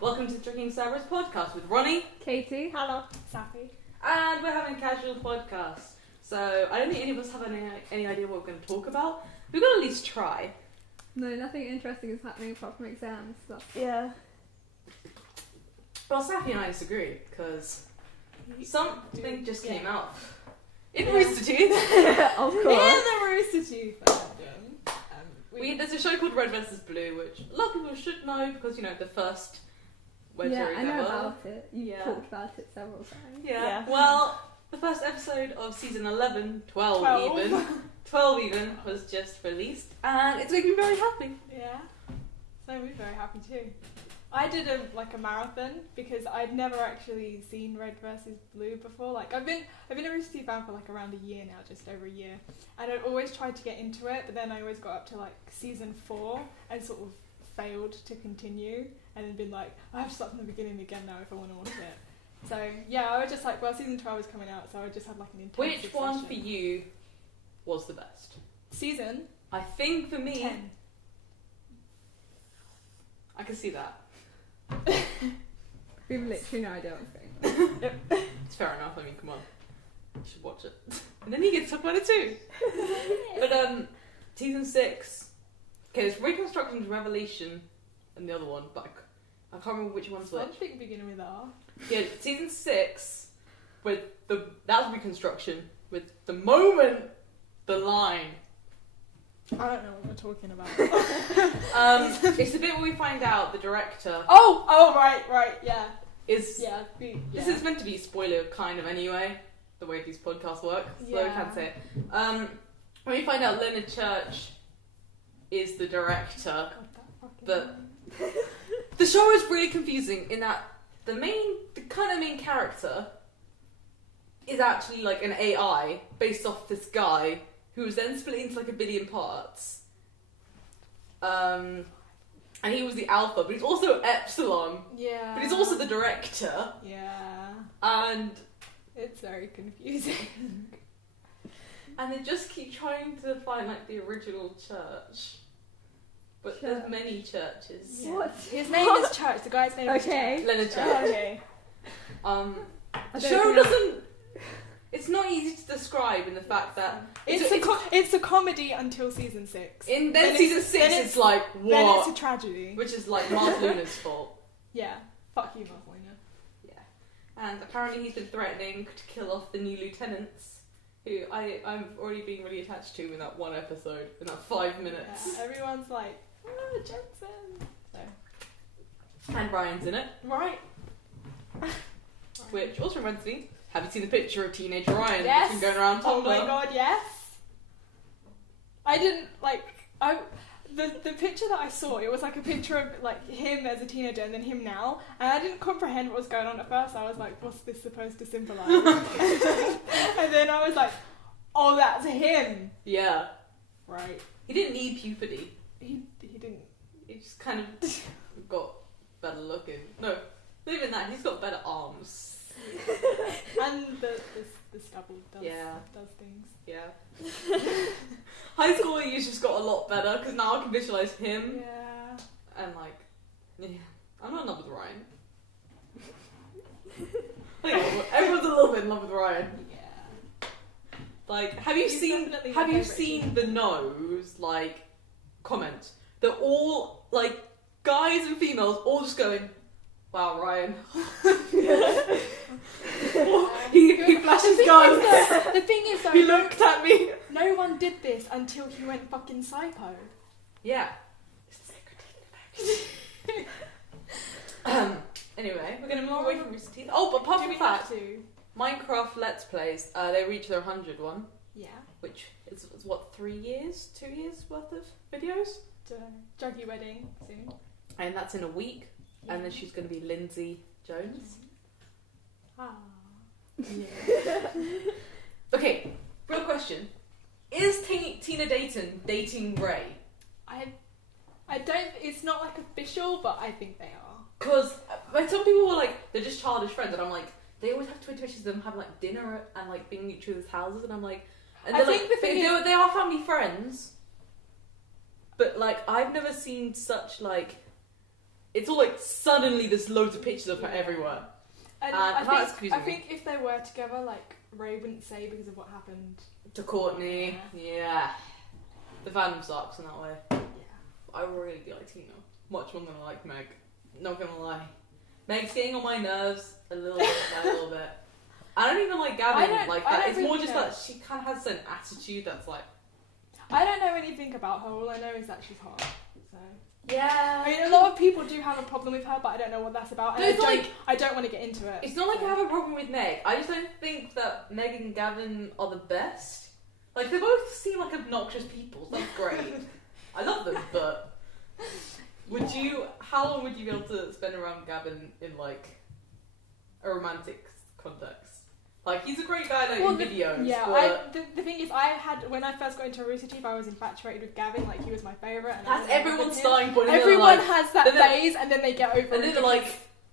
Welcome to TrickingCerberus podcast with Ronnie, Katie, Hello, Saffy. and we're having a casual podcast. So I don't think any of us have any idea what we're going to talk about. We've got to at least try. No, nothing interesting is happening apart from exams. Yeah. Well, Saffy and I disagree because something just came out in Yeah. Roosterteeth. Of In course. the Roosterteeth fandom, There's a show called Red vs. Blue, which a lot of people should know because, you know, the first web Yeah, series I know ever. about it. You've Yeah. talked about it several times. Yeah. Yeah. Well, the first episode of season 11, 12 even, was just released, and it's making me very happy. Yeah. So we're very happy too. I did a marathon because I'd never actually seen Red versus Blue before. Like I've been a Roosterteeth fan for like around a year now, just over a year. And I've always tried to get into it, but then I always got up to like season 4 and sort of failed to continue, and then been like, I have to start from the beginning again now if I want to watch it. So yeah, I was just like, well, season 12 is coming out, so I just had like an intense Which one session. for you was the best? Season I think for me, 10. I can see that. We have literally no idea what's going on. It's fair enough. I mean, come on, you should watch it. And then you get to talk about it too. But season 6. Okay, there's Reconstruction, Revelation, and the other one, but I can't remember which one's which. Something beginning with R. Yeah, season 6 with that's Reconstruction with the moment, the line. I don't know what we're talking about. It's the bit where we find out the director Oh, right, yeah. is. Yeah, This is meant to be a spoiler, kind of, anyway. The way these podcasts work, so I Yeah. can't say it. When we find out Leonard Church is the director, God, that fucking But- the show is really confusing in that the kind of main character is actually like an AI based off this guy who was then split into like a billion parts. And he was the alpha, but he's also Epsilon, Yeah. but he's also the director, Yeah. and It's very confusing. they just keep trying to find like the original church. But there's Church. many churches. Yeah. What? His name is Church. The guy's name is Okay. Church. Leonard Oh, Church. okay. The don't show think doesn't. It's not easy to describe in the fact that It's a comedy until season 6. in Then then season it's- 6 then it's like Then what, it's a tragedy. which is like Mars Luna's fault. Yeah. Fuck you, Marcelina. Yeah, and apparently he's been threatening to kill off the new lieutenants, who I'm already being really attached to in that one episode, in that 5 minutes. Yeah, everyone's like, Jensen. So. And Ryan's in it, Right. which also reminds me. Have you seen the picture of teenage Ryan Yes. that's been going around Tumblr? Oh my god, yes. I didn't the picture that I saw, it was like a picture of like him as a teenager and then him now, and I didn't comprehend what was going on at first. I was like, what's this supposed to symbolize? And then I was like, oh, that's him. Yeah, Right. he didn't need puberty. He didn't. He just kind of got better looking. No, not even that. He's got better arms. And the stubble does things. Yeah. High school you just got a lot better because now I can visualize him Yeah. and like, yeah, I'm not in love with Ryan. I think everyone's a little bit in love with Ryan. Yeah. Like, have you He's seen definitely my favourite the no's like comment? They're all like guys and females all just going, "Wow, Ryan." he flashes guns. The thing is though, He looked at me. no one did this until he went fucking psycho. Yeah. It's the sacred Anyway, we're gonna move away from Roosterteeth. Oh, but apart Do from we that, have to? Minecraft Let's Plays, they reached their 100 one, Yeah. which is what, 2 years worth of videos? Juggy wedding soon. And that's in a week. And then she's going to be Lindsay Jones. Ah. Yeah. Okay, real question. Is Tina Dayton dating Ray? I don't. It's not like official, but I think they are. Because some people were like, they're just childish friends. And I'm like, they always have Twitter pictures of them having like dinner and like being at each other's houses. And I'm like, and I they're think like, the thing is- they are family friends. But like, I've never seen such like it's all like suddenly there's loads of pictures of her everywhere. And that's confusing I think if they were together, like, Ray wouldn't say because of what happened to Courtney. Yeah. The fandom sucks in that way. Yeah. I really like Tina much more than I like Meg. Not gonna lie. Meg's getting on my nerves a little bit by a little bit. I don't even like Gavin like that. It's more just that she kind of has an attitude that's like... I don't know anything about her. All I know is that she's hot. So... Yeah. I mean, a lot of people do have a problem with her, but I don't know what that's about. And I don't want to get into it. It's not like I have a problem with Meg. I just don't think that Meg and Gavin are the best. Like, they both seem like obnoxious people. That's great. I love them, but... How long would you be able to spend around Gavin in, like, a romantic context? Like, he's a great guy, like, in videos. Yeah, but... the thing is, when I first got into Roosterteeth, I was infatuated with Gavin. Like, he was my favourite. That's everyone's starting point. Everyone has that phase, and then they get over it. And then they're like,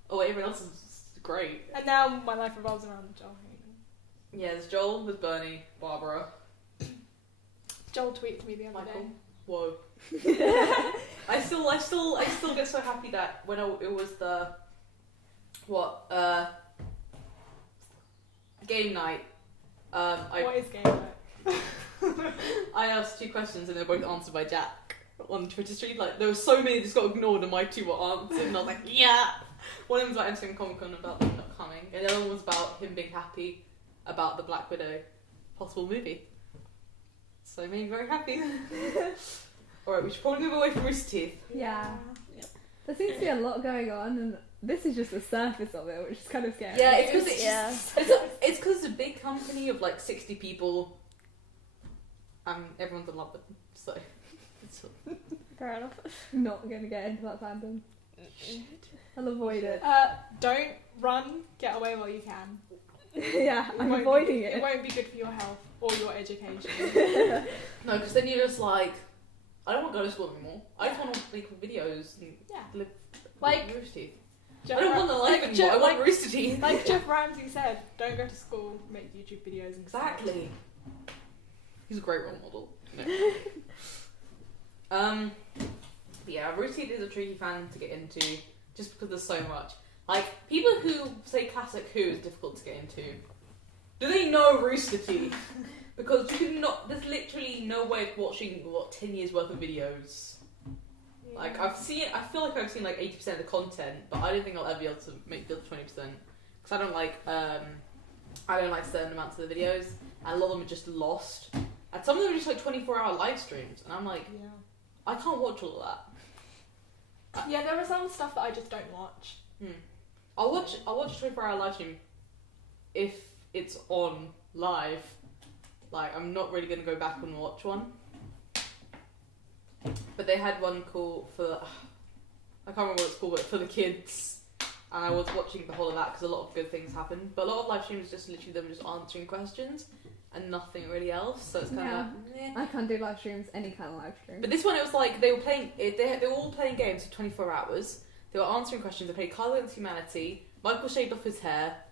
oh, everyone else is great. And now my life revolves around Joel. Yeah, there's Joel, there's Bernie, Barbara. Joel tweeted me the other Michael. day. Whoa. I still get so happy that when it was the game night. What is game night? I asked 2 questions and they were both answered by Jack on Twitter stream. Like, there were so many that just got ignored and my 2 were answered and I was like, yeah! One of them was about entering Comic-Con about them not coming, and the other one was about him being happy about the Black Widow possible movie. So it made me very happy. Alright, we should probably move away from Roosterteeth. Yeah. There seems to be a lot going on, and this is just the surface of it, which is kind of scary. Yeah, it's because it's a big company of like 60 people, and everyone's in love with them, so... Fair enough. Not going to get into that fandom. I'll avoid it. Don't run, get away while you can. Yeah, I'm avoiding it. It won't be good for your health or your education. No, because then you're just like, I don't want to go to school anymore. I just want to make videos and live like Roosterteeth. I don't want the life anymore. I want Roosterteeth. Like Jeff Ramsey said, don't go to school, make YouTube videos and exactly. He's a great role model. No. Yeah, Roosterteeth is a tricky fan to get into just because there's so much. Like, people who say Classic Who is difficult to get into, do they know Rooster Teeth? Because you can not, there's literally no way of watching, 10 years worth of videos. Yeah. Like, I feel like I've seen like 80% of the content, but I don't think I'll ever be able to make the other 20%. Because I don't like certain amounts of the videos, and a lot of them are just lost. And some of them are just like 24-hour live streams, and I'm like, I can't watch all of that. Yeah, there are some stuff that I just don't watch. I'll watch a 24-hour live stream if it's on live. Like, I'm not really going to go back and watch one. But they had one called for... I can't remember what it's called, but for the kids. And I was watching the whole of that because a lot of good things happened. But a lot of live streams just literally them just answering questions and nothing really else. So it's kind of like... I can't do live streams, any kind of live stream. But this one, it was like they were playing... They were all playing games for 24 hours. They were answering questions. They played Cards Against Humanity. Michael shaved off his hair.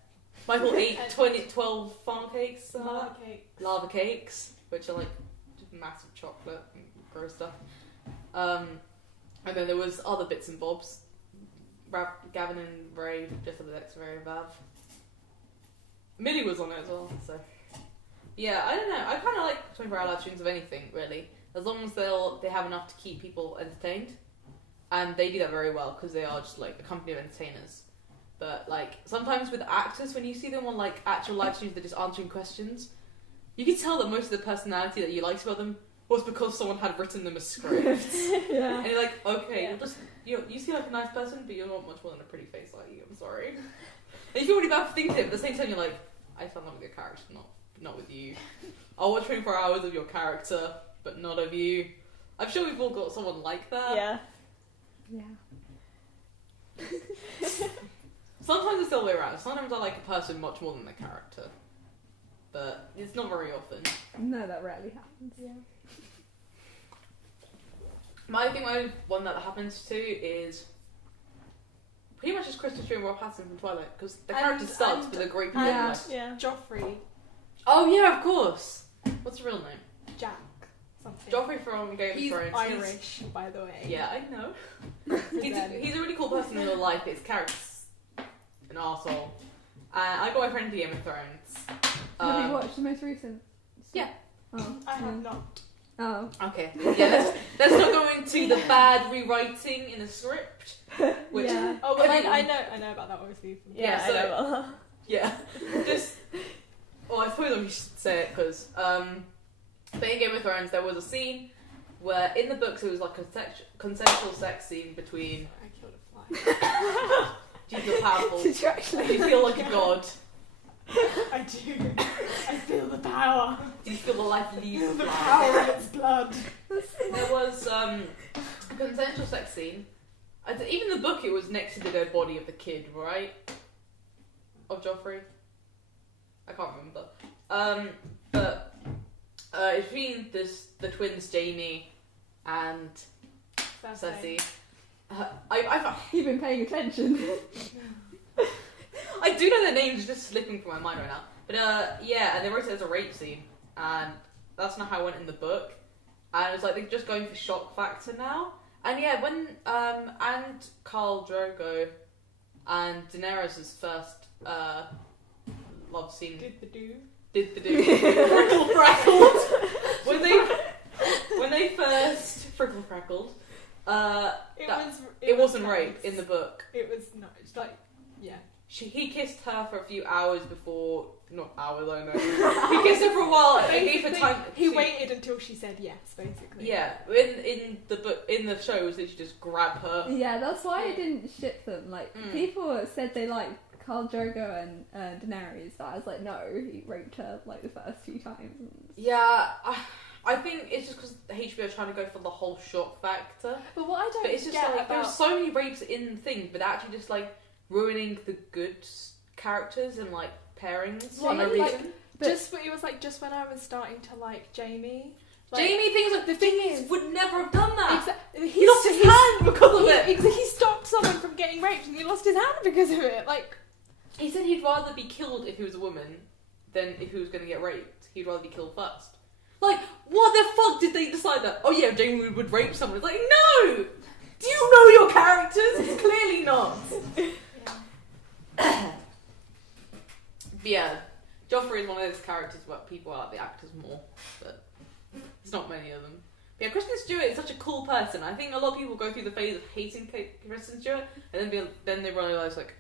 Michael ate 12 farm cakes. Lava cakes, which are like just massive chocolate and gross stuff. And then there was other bits and bobs. Gavin and Ray, just for the next Ray and Vav. Millie was on it as well, so... Yeah, I don't know. I kind of like 24-hour live streams of anything, really. As long as they have enough to keep people entertained. And they do that very well, because they are just, like, a company of entertainers. But, like, sometimes with actors, when you see them on, like, actual live streams, they're just answering questions, you can tell that most of the personality that you liked about them was because someone had written them a script. And you're like, okay, you seem like a nice person, but you're not much more than a pretty face like you, I'm sorry. And you feel really bad for thinking it, but at the same time you're like, I fell in love with your character, not with you. I'll watch 24 hours of your character, but not of you. I'm sure we've all got someone like that. Yeah. Sometimes it's the other way around. Sometimes I like a person much more than the character. But it's not very often. No, that rarely happens. Yeah. My one that happens to is pretty much just Kristen Stewart and Rob Pattinson from Twilight, because the character sucks, but they're great people. Joffrey. Oh yeah, of course. What's the real name? Jack something. Joffrey from Game He's of Thrones. Irish, by the way. Yeah, I know. he's a really cool person in real life. His character's an arsehole. I got my friend into Game of Thrones. Have you watched the most recent? Yeah. Oh. I have not. Oh. Okay. Yeah, let's not go into the bad rewriting in the script. Which, Yeah. Oh, well, I know about that, obviously. Yeah, I know. Yeah. Just. Well, I suppose we should say it because, but in Game of Thrones there was a scene where in the books it was like a consensual sex scene between. I killed a fly. Do you feel powerful? Did you actually? Do you feel like a god? I do. I feel the power. Do you feel the life leave The the power in its blood. There was a consensual sex scene. Even in the book, it was next to the dead body of the kid, right? Of Joffrey. I can't remember. But it's between the twins Jamie and Cersei. You've been paying attention. I do know their names, it's just slipping from my mind right now. But yeah, and they wrote it as a rape scene, and that's not how it went in the book. And it's like they're just going for shock factor now. And yeah, when and Khal Drogo and Daenerys' first love scene did the do frickle frackled when they first frickle frackled. It wasn't rape in the book. It was not. It's like, yeah. He kissed her for a few hours before. Not hours, I know. He kissed her for a while. And gave her time. He waited until she said yes, basically. Yeah, in the book, in the show, it was literally just grab her. Yeah, that's why I didn't ship them. Like people said they liked Khal Drogo and Daenerys, but I was like, no, he raped her like the first few times. Yeah, I think it's just because HBO are trying to go for the whole shock factor. But what I don't But it's just get like about... there's so many rapes in the thing, but they're actually just like ruining the good characters and like pairings for no reason. It was like just when I was starting to like Jamie. Like, Jamie thinks like the thing is, would never have done that. He lost his hand because of it. He stopped someone from getting raped, and he lost his hand because of it. Like, he said he'd rather be killed if he was a woman than if he was going to get raped. He'd rather be killed first. Like, what the fuck did they decide that? Oh yeah, Jamie would rape someone. It's like, no! Do you know your characters? Clearly not. But yeah, Joffrey is one of those characters where people like the actors more, but there's not many of them. But yeah, Kristen Stewart is such a cool person. I think a lot of people go through the phase of hating Kristen Stewart, and then they realise like,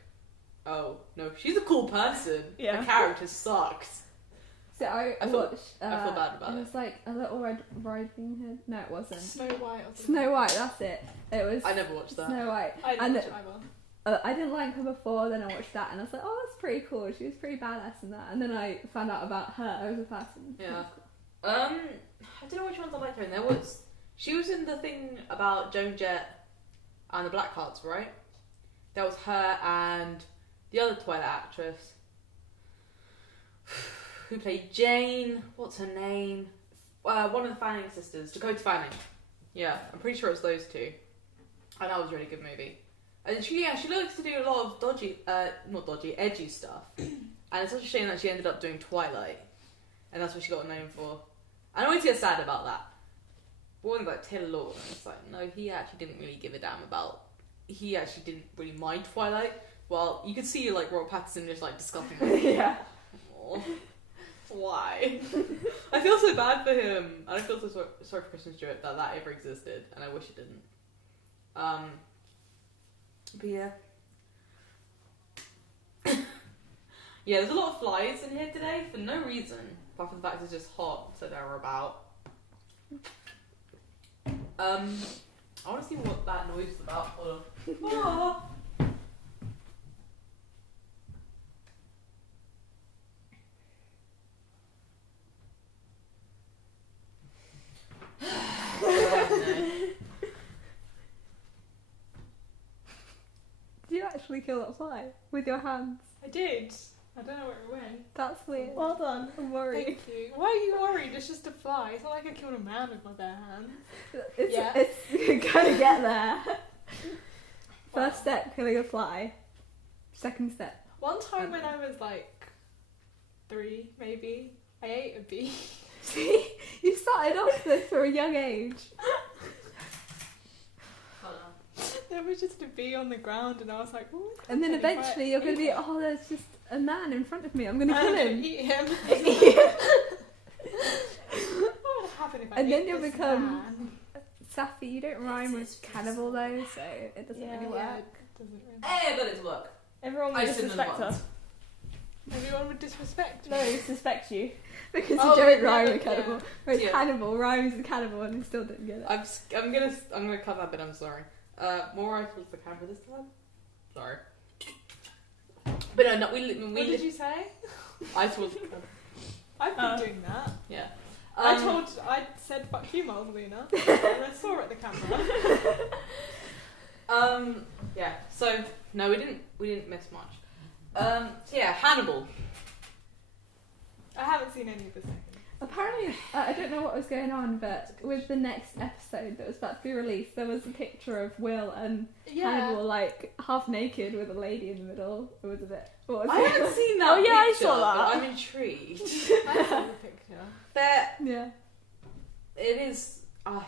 oh no, she's a cool person. Yeah. Her character sucks. So I feel watched. bad about it. it. Was like a Little Red Riding Hood. No, it wasn't. Snow White or something. Snow White. That's it. It was. I never watched that. Snow White. I didn't And watch either. I didn't like her before, then I watched that and I was like, oh, that's pretty cool. She was pretty badass in that. And then I found out about her as a person. Yeah. I don't know which ones I like her in. She was in the thing about Joan Jett and the Blackhearts, right? That was her and the other Twilight actress who played Jane. What's her name? One of the Fanning sisters, Dakota Fanning. Yeah, I'm pretty sure it's those two. And that was a really good movie. And she likes to do a lot of edgy stuff. And it's such a shame that she ended up doing Twilight. And that's what she got known for. I always get sad about that. But when like Taylor Lautner, it's like, no, he actually didn't really give a damn about... He actually didn't really mind Twilight. Well, you could see like Robert Pattinson just like disgusting. Yeah. Aww. Why? I feel so bad for him. And I feel so sorry for Kristen Stewart that ever existed. And I wish it didn't. But yeah. Yeah, there's a lot of flies in here today for no reason. Apart from the fact it's just hot, so they're about. I want to see what that noise is about. Hold on. Ah. Did you actually kill that fly with your hands? I did. I don't know where it went. That's weird. Well done. I'm worried. Thank you. Why are you worried? It's just a fly. It's not like I killed a man with my bare hands. It's gonna get there. First step, killing a fly. Second step. One time when I was like 3, maybe, I ate a bee. See, you started off this for a young age. Hold on. There was just a bee on the ground, and I was like, "Ooh." And then eventually you're going to be, oh, there's just a man in front of me. I'm going to kill him. Eat him. What would happen if I And then ate you'll this become man? Saffy. You don't rhyme with cannibal though, so it doesn't really work. Yeah, it doesn't really. But it's work. Everyone I would just didn't disrespect her. advance. Everyone would disrespect me. No, suspect you. Because Oh, you don't yeah, rhyme yeah. with cannibal. Whereas Yeah. cannibal rhymes with cannibal and you still didn't get it. I'm gonna cut that bit. I'm sorry. More rifles for camera this time. Sorry. But no, we What did you say? I told. I've been doing that. Yeah. I said fuck you, Marvelina. And I saw it at the camera. Yeah. So no, we didn't miss much. So yeah, Hannibal. I haven't seen any of the seconds. Apparently, I don't know what was going on, but with the next episode that was about to be released, there was a picture of Will and Hannibal like half naked with a lady in the middle. It was a bit. What was I it? haven't seen that. Oh, yeah, I picture, saw that. But I'm intrigued. I saw the picture. There, Yeah. it is. I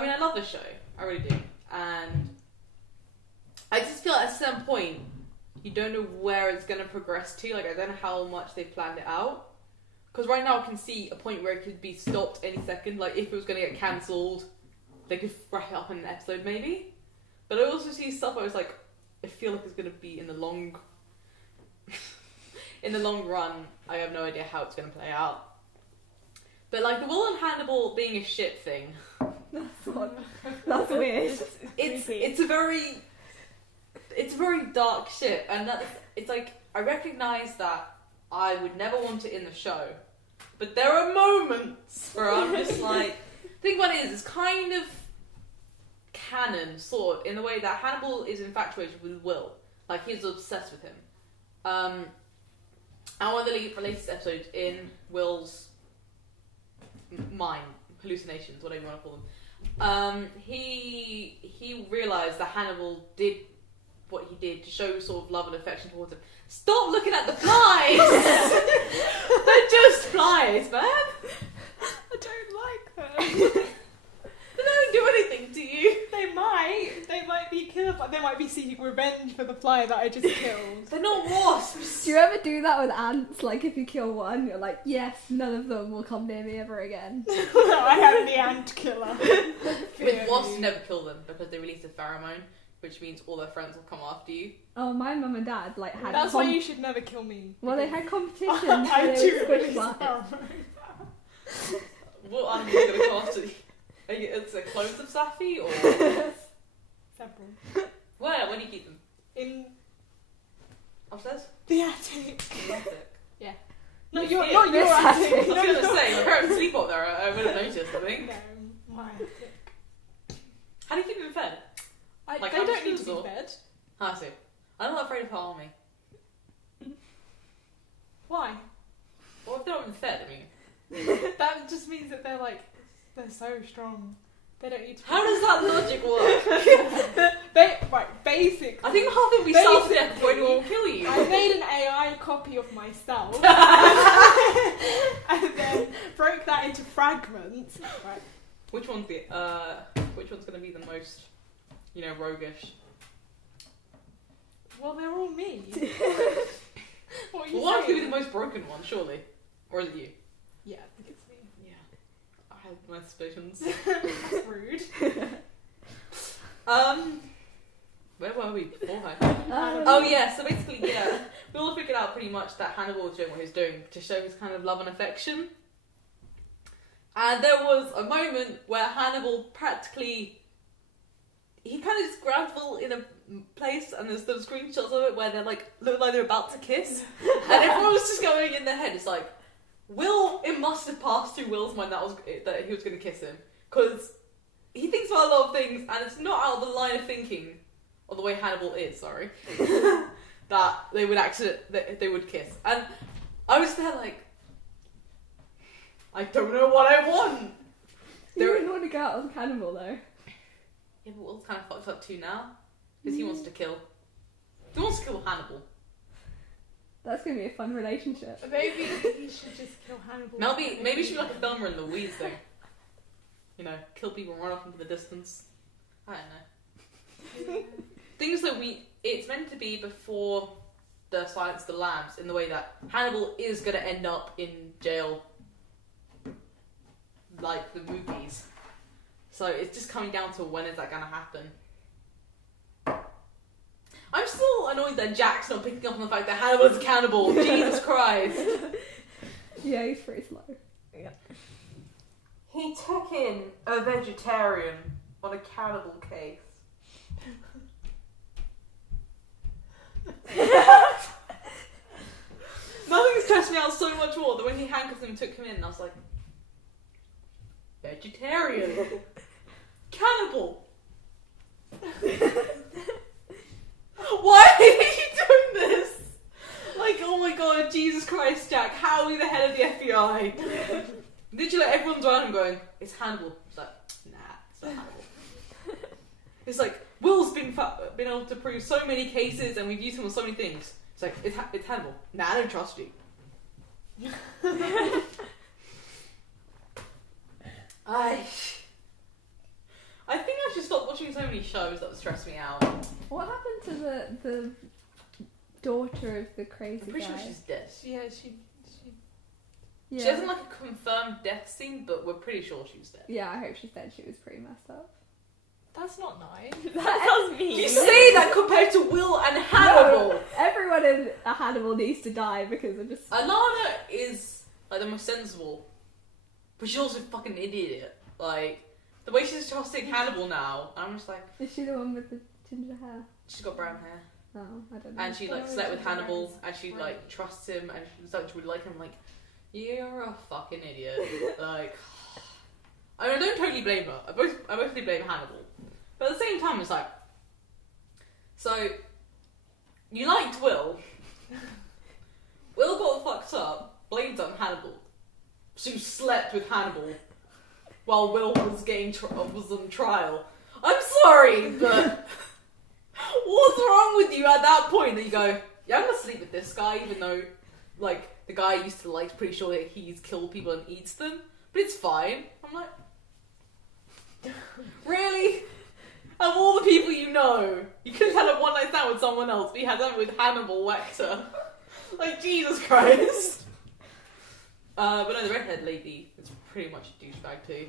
mean, I love the show. I really do, and I just feel at a certain point you don't know where it's going to progress to. Like, I don't know how much they've planned it out. Because right now I can see a point where it could be stopped any second. Like, if it was going to get cancelled, they could wrap it up in an episode maybe. But I also see stuff where I was like, I feel like it's going to be in the long... in the long run, I have no idea how it's going to play out. But like, the Will and Hannibal being a ship thing, That's weird. it's a very dark ship. And it's like, I recognise that I would never want it in the show. But there are moments where I'm just like... think what it is, it's kind of canon, sort of, in the way that Hannibal is infatuated with Will. Like, he's obsessed with him. And one of the latest episodes in Will's mind, hallucinations, whatever you want to call them, he realised that Hannibal did what he did to show sort of love and affection towards him. Stop looking at the flies! They're just flies, man! I don't like them. They don't do anything to you. They might be killer, but they might be seeking revenge for the fly that I just killed. They're not wasps. Do you ever do that with ants? Like, if you kill one, you're like, yes, none of them will come near me ever again. I am the ant killer. With wasps, you never kill them because they release a pheromone, which means all their friends will come after you. Oh, my mum and dad like had. That's why you should never kill me. Well, they had competitions. I where they do would squish release flies. pheromones. What animals are going to come after you? It's the clones of Saffy, or Several. where do you keep them? In Upstairs? the attic. Attic. No, It's you're here. not your This attic. I was No, going to no. say, my parents sleep up there. I would have noticed, I think. No, my attic. How do you keep them fed? Like, They how don't much need to food be is fed. I see. I'm not afraid of harming me. Why? Well, if they're not even fed, I mean... That just means that they're so strong. They don't need to. How does that logic work? Basically. I think half of me Basically- sounds dead before anyone will kill you. I made an AI copy of myself and then broke that into fragments. Right. Which one's going to be the most, roguish? Well, they're all me. What are you Well, one could be saying? the most broken one, surely. Or is it you? Yeah, I think it's me. Yeah. I have my suspicions. That's rude. Where were we beforehand? Um, Oh yeah, so basically, yeah, we all figured out pretty much that Hannibal was doing what he was doing to show his kind of love and affection. And there was a moment where Hannibal he kind of just grabbed Will in a place, and there's some screenshots of it where they're look like they're about to kiss, and everyone was just going in their head. It's like, it must have passed through Will's mind that he was going to kiss him, because he thinks about a lot of things, and it's not out of the line of thinking, or the way Hannibal is, sorry, that they would kiss. And I was there like, I don't know what I want. you wouldn't want to go out with cannibal though. Yeah, but Will's kind of fucked up too now, because he wants to kill. He wants to kill Hannibal. That's gonna be a fun relationship. Maybe he should just kill Hannibal. Maybe she should be like a Thelma and Louise thing. You know, kill people and run off into the distance. I don't know. Things that it's meant to be before the Silence of the Lambs, in the way that Hannibal is going to end up in jail, like the movies. So it's just coming down to when is that going to happen. I'm still annoyed that Jack's not picking up on the fact that Hannibal is a cannibal. Jesus Christ. Yeah, he's pretty slow. Yeah. He took in a vegetarian on a cannibal case. Nothing stressed me out so much more than when he handcuffed him and took him in, and I was like, vegetarian, cannibal. Why are you doing this? Like, oh my god, Jesus Christ, Jack, how are you the head of the FBI? Literally, like, everyone's around him going, it's Hannibal. It's like, nah, it's not Hannibal. It's like, Will's been able to prove so many cases and we've used him on so many things. It's like, it's Hannibal. Nah, I don't trust you. I think I should stop watching so many shows that would stress me out. What happened to the daughter of the crazy I'm pretty guy? sure she's dead. Yeah. Yeah. She hasn't like a confirmed death scene, but we're pretty sure she's dead. Yeah, I hope she's dead. She was pretty messed up. That's not nice. That sounds mean. You say that compared to Will and Hannibal. No, everyone in a Hannibal needs to die because of just. Alana is like the most sensible, but she's also a fucking idiot. Like the way she's trusting Hannibal now, and I'm just like, Is she the one with the ginger hair? she's got brown hair, Oh, I don't know. and she like Oh, slept with ginger hair Hannibal, is and she fine. like trusts him, and she's like she would like him. I'm like, you're a fucking idiot. Like, I mean, I don't totally blame her. I mostly blame Hannibal, but at the same time, it's like, so you liked Will. Will got fucked up, blamed on Hannibal. So you slept with Hannibal while Will was was on trial. I'm sorry, but what's wrong with you at that point that you go, yeah, I'm gonna sleep with this guy, even though like the guy I used to like, pretty sure that he's killed people and eats them, but it's fine. I'm like, really? Of all the people you know, you could have had a one night stand with someone else, but you had that with Hannibal Lecter. Like, Jesus Christ. But no, the redhead lady is pretty much a douchebag too.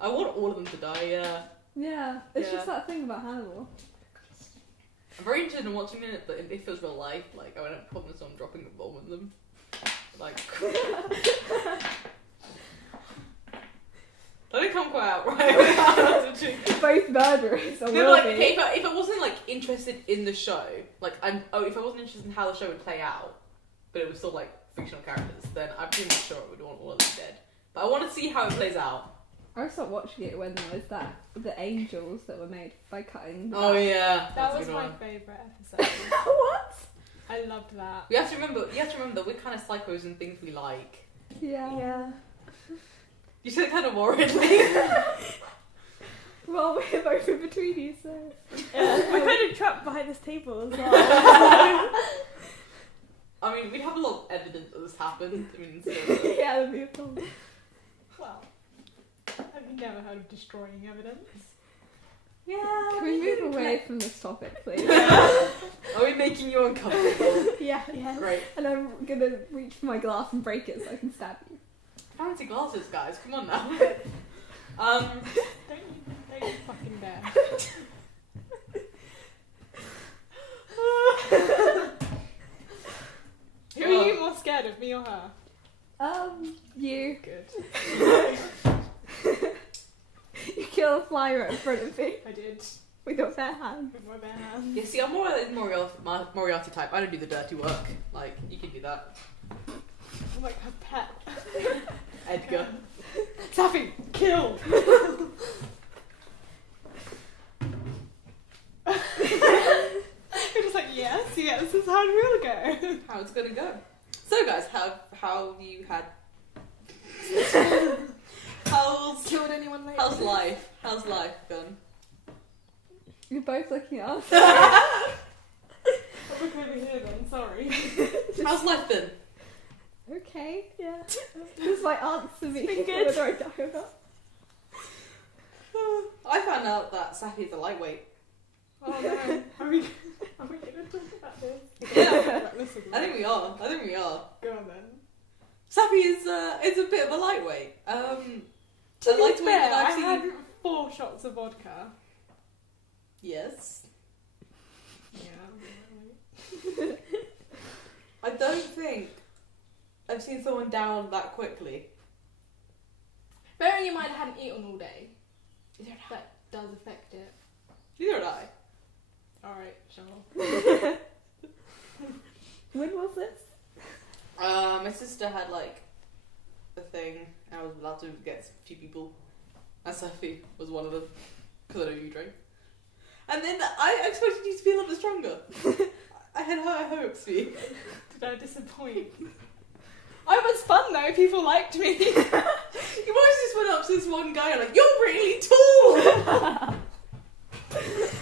I want all of them to die, yeah. Yeah, it's Yeah. just that thing about Hannibal. I'm very interested in watching it, but if it feels real life, like, I won't have problems on dropping a bomb on them. Like, that didn't come quite out right. Both murderers, or No, will like, be. okay, if I wasn't, like, interested in the show, like, if I wasn't interested in how the show would play out, but it was still, like, fictional characters, then I'm pretty much sure it would want all of them dead. But I want to see how it plays out. I stopped watching it when there was the angels that were made by cutting. Oh, yeah. That That's a was good my one. favourite episode. What? I loved that. You have to remember that we're kind of psychos and things we like. Yeah. You said kind of worriedly. Well, we're both in between you, so. We're kind of trapped behind this table as well. I mean, we have a lot of evidence that this happened. I mean, so, Yeah, that'd be a problem. Well, have you never heard of destroying evidence? Yeah. Can we move away from this topic, please? are we making you uncomfortable? Yeah, yeah. Great. And I'm gonna reach for my glass and break it so I can stab you. Fancy glasses, guys. Come on now. Don't you fucking dare. Who are you more scared of, me or her? You. Good. You kill a fly right in front of me I did. with your bare hand. With my bare hands. Yeah, see, I'm more like the Moriarty type. I don't do the dirty work. Like, you can do that. I'm like her pet. Edgar. Saffy, kill! You're just like, yes, this is how it will go. How it's gonna go. So, guys, how have you had... Killed anyone lately? How's life? How's life gone? You're both looking at us. I'm looking over here then, sorry. Just How's life been? Okay. Yeah. Just like answer me It's been good. whether I die or not. I found out that Saffy is a lightweight. Oh no. Are we going to talk about this? Yeah, Right, listen. I think we are. Go on then. Saffy is a bit of a lightweight. To A be lightweight fair, that I I've had seen. 4 shots of vodka. Yes. Yeah. I don't think I've seen someone down that quickly. Bearing in mind I hadn't eaten all day. That does affect it. Neither did I. Alright, sure. When was this? My sister had like a thing, and I was allowed to get a few people, and Saffy was one of them because I know you drink. And then I expected you to be a little bit stronger. I had high hopes for you. Did I disappoint? I was fun though, people liked me. You always just went up to this one guy and like, you're really tall!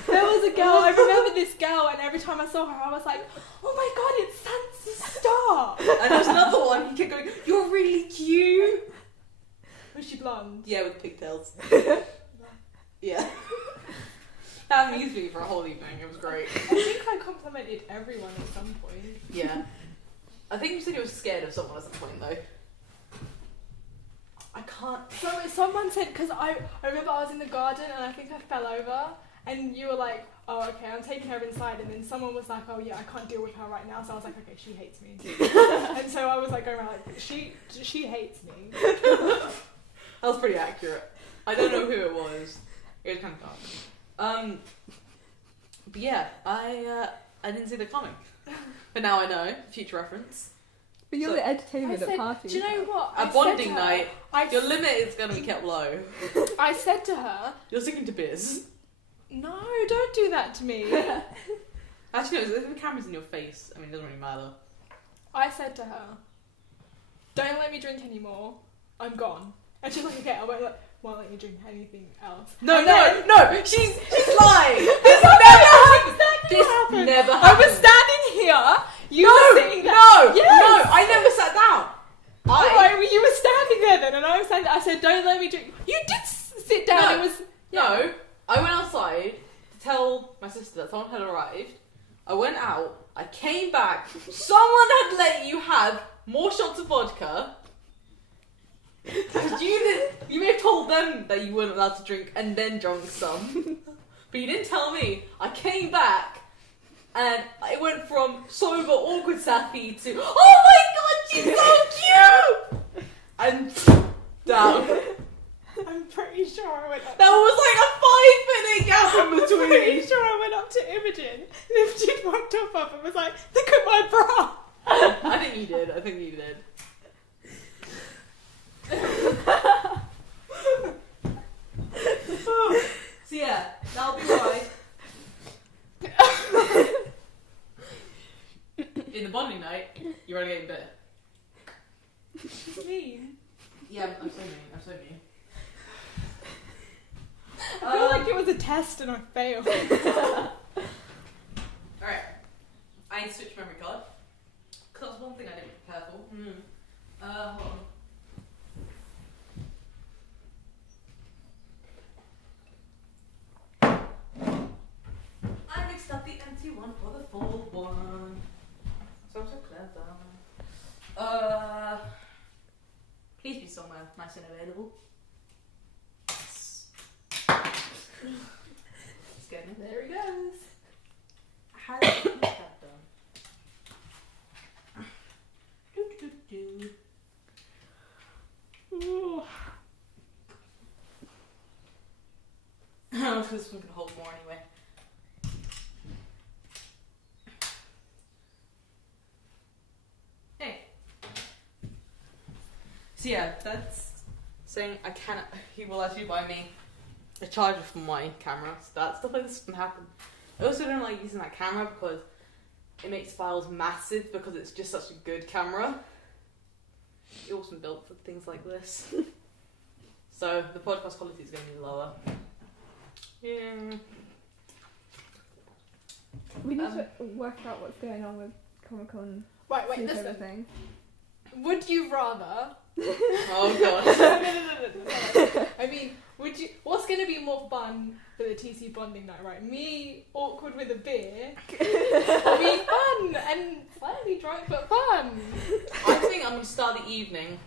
There was a girl, I remember this girl, and every time I saw her I was like, oh my god, it's Sansa Stark! And there was another one, he kept going, you're really cute! Was she blonde? Yeah, with pigtails. Yeah. That amused me for a whole evening, it was great. I think I complimented everyone at some point. Yeah. I think you said you were scared of someone at some point though. I can't... Someone said, because I remember I was in the garden and I think I fell over, and you were like, oh okay, I'm taking her inside, and then someone was like, oh yeah, I can't deal with her right now, so I was like, okay, she hates me. And so I was like going around like, she hates me. That was pretty accurate. I don't know who it was. It was kind of dark. But yeah, I didn't see the coming. But now I know, future reference. But you're So- the entertainment I at said, parties. do you know what? A bonding night, I your limit is going to be kept low. I said to her, You're sticking to biz. no, don't do that to me. Actually, no, if the camera's in your face, I mean, it doesn't really matter. I said to her, don't let me drink anymore, I'm gone. And she's like, okay, I won't let you drink anything else. No, And no, then- no, she's lying. This never happened. This happened. never I happened. was standing here, you no, were sitting there. no, Yes. no, I never sat down. Alright, well, you were standing there then, and I was standing. I said, "Don't let me drink." You did sit down. No. It was No, I went outside to tell my sister that someone had arrived. I went out, I came back, someone had let you have more shots of vodka. You may have told them that you weren't allowed to drink and then drunk some. But you didn't tell me. I came back and it went from sober, awkward Saffy to, oh my god, she's so cute! And down. I'm pretty sure I went up. That was like a 5-minute gap in I'm pretty between. sure I went up to Imogen, lifted my top up, and was like, "Look at my bra." I think you did. So yeah, that'll be why. In the bonding night, you're only getting better. What do you mean? Yeah, I'm so mean. I feel like it was a test and I failed. Alright. I need to switch memory card. Because that's one thing I didn't prepare for. Hold on. I mixed up the empty one for the full one. So I'm so clever. Please be somewhere nice and available. Yes. Let's get in. There he goes. How did you get that done? Do. Ooh. This one can hold more anyway. Hey. So yeah, that's saying I cannot. He will actually buy me a charger for my camera. So that stuff like this doesn't happen. I also don't like using that camera because it makes files massive because it's just such a good camera. It wasn't built for things like this. So the podcast quality is going to be lower. Yeah. We need to work out what's going on with Comic-Con Wait, sleepover listen. thing. Would you rather? Oh god. No. I mean, what's going to be more fun for the TC bonding night, right? Me awkward with a beer, or me fun and slightly drunk but fun? I think I'm going to start the evening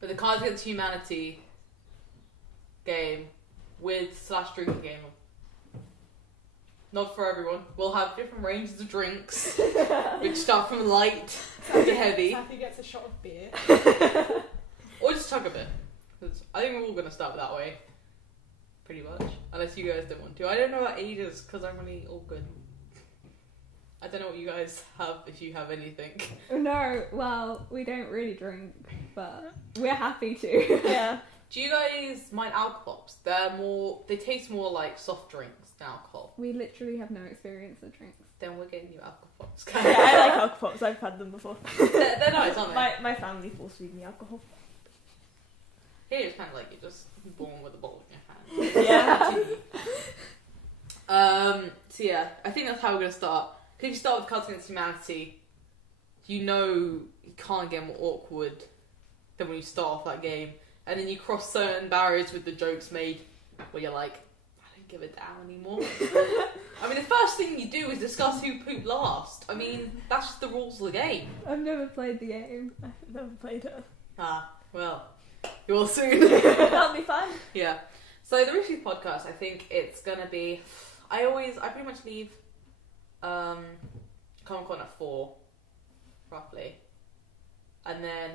with the Cards Against Humanity game with / drinking game. Not for everyone. We'll have different ranges of drinks, which start from light to heavy. Saffy gets a shot of beer. Or just chug a bit. 'Cause I think we're all going to start that way. Pretty much. Unless you guys don't want to. I don't know about ages because I'm really awkward. I don't know what you guys have, if you have anything. No, well, we don't really drink, but we're happy to. Yeah. Do you guys mind alcopops? They taste more like soft drinks than alcohol. We literally have no experience with drinks. Then we're getting you alcopops. Yeah, I like alcopops. I've had them before. They're nice, aren't they? My family force feed me alcohol. Here it's kind of like you're just born with a bottle in your hand. Yeah. So yeah, I think that's how we're gonna start. Because if you start with Cards Against Humanity, you know you can't get more awkward than when you start off that game, and then you cross certain barriers with the jokes made, where you're like, I don't give a damn anymore. I mean, the first thing you do is discuss who pooped last. I mean, that's just the rules of the game. I've never played the game. I've never played it. Ah, well, you will soon. That'll be fun. Yeah. So the Roosterteeth podcast, I think it's gonna be. I pretty much leave Comic-Con at 4, roughly, and then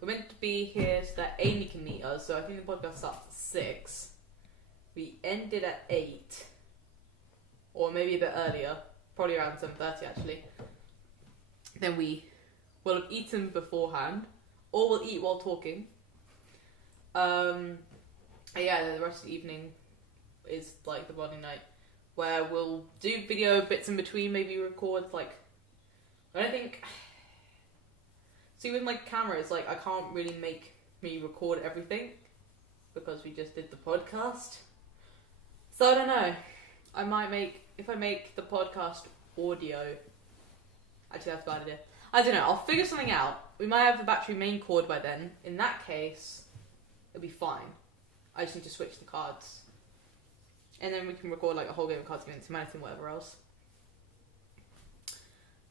we're meant to be here so that Amy can meet us. So I think the podcast starts at 6. We ended at 8, or maybe a bit earlier, probably around 7:30 actually. Then we will have eaten beforehand, or we'll eat while talking. Yeah, the rest of the evening is like the bonding night, where we'll do video bits in between, maybe record like. I don't think. See, with my cameras, like I can't really make me record everything because we just did the podcast. So I don't know. I might if I make the podcast audio. Actually, that's a bad idea. I don't know. I'll figure something out. We might have the battery main cord by then. In that case, it'll be fine. I just need to switch the cards. And then we can record like a whole game of Cards Against Humanity and whatever else.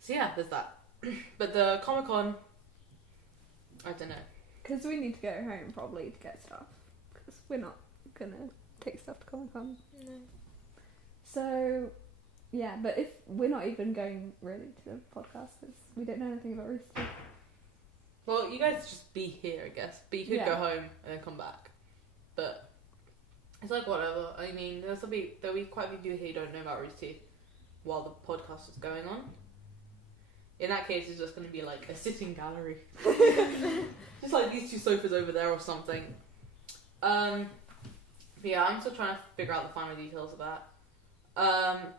So yeah, there's that. But the Comic-Con, I don't know. Because we need to go home probably to get stuff. Because we're not going to take stuff to Comic-Con. No. So, yeah, but if we're not even going really to the podcast because we don't know anything about Rooster. Well, you guys just be here, I guess. But you could go home and then come back. But it's like whatever. I mean, there'll be quite a few people here who don't know about Roosterteeth while the podcast is going on. In that case, it's just going to be like a sitting gallery. Just like these 2 sofas over there or something. But yeah, I'm still trying to figure out the final details of that.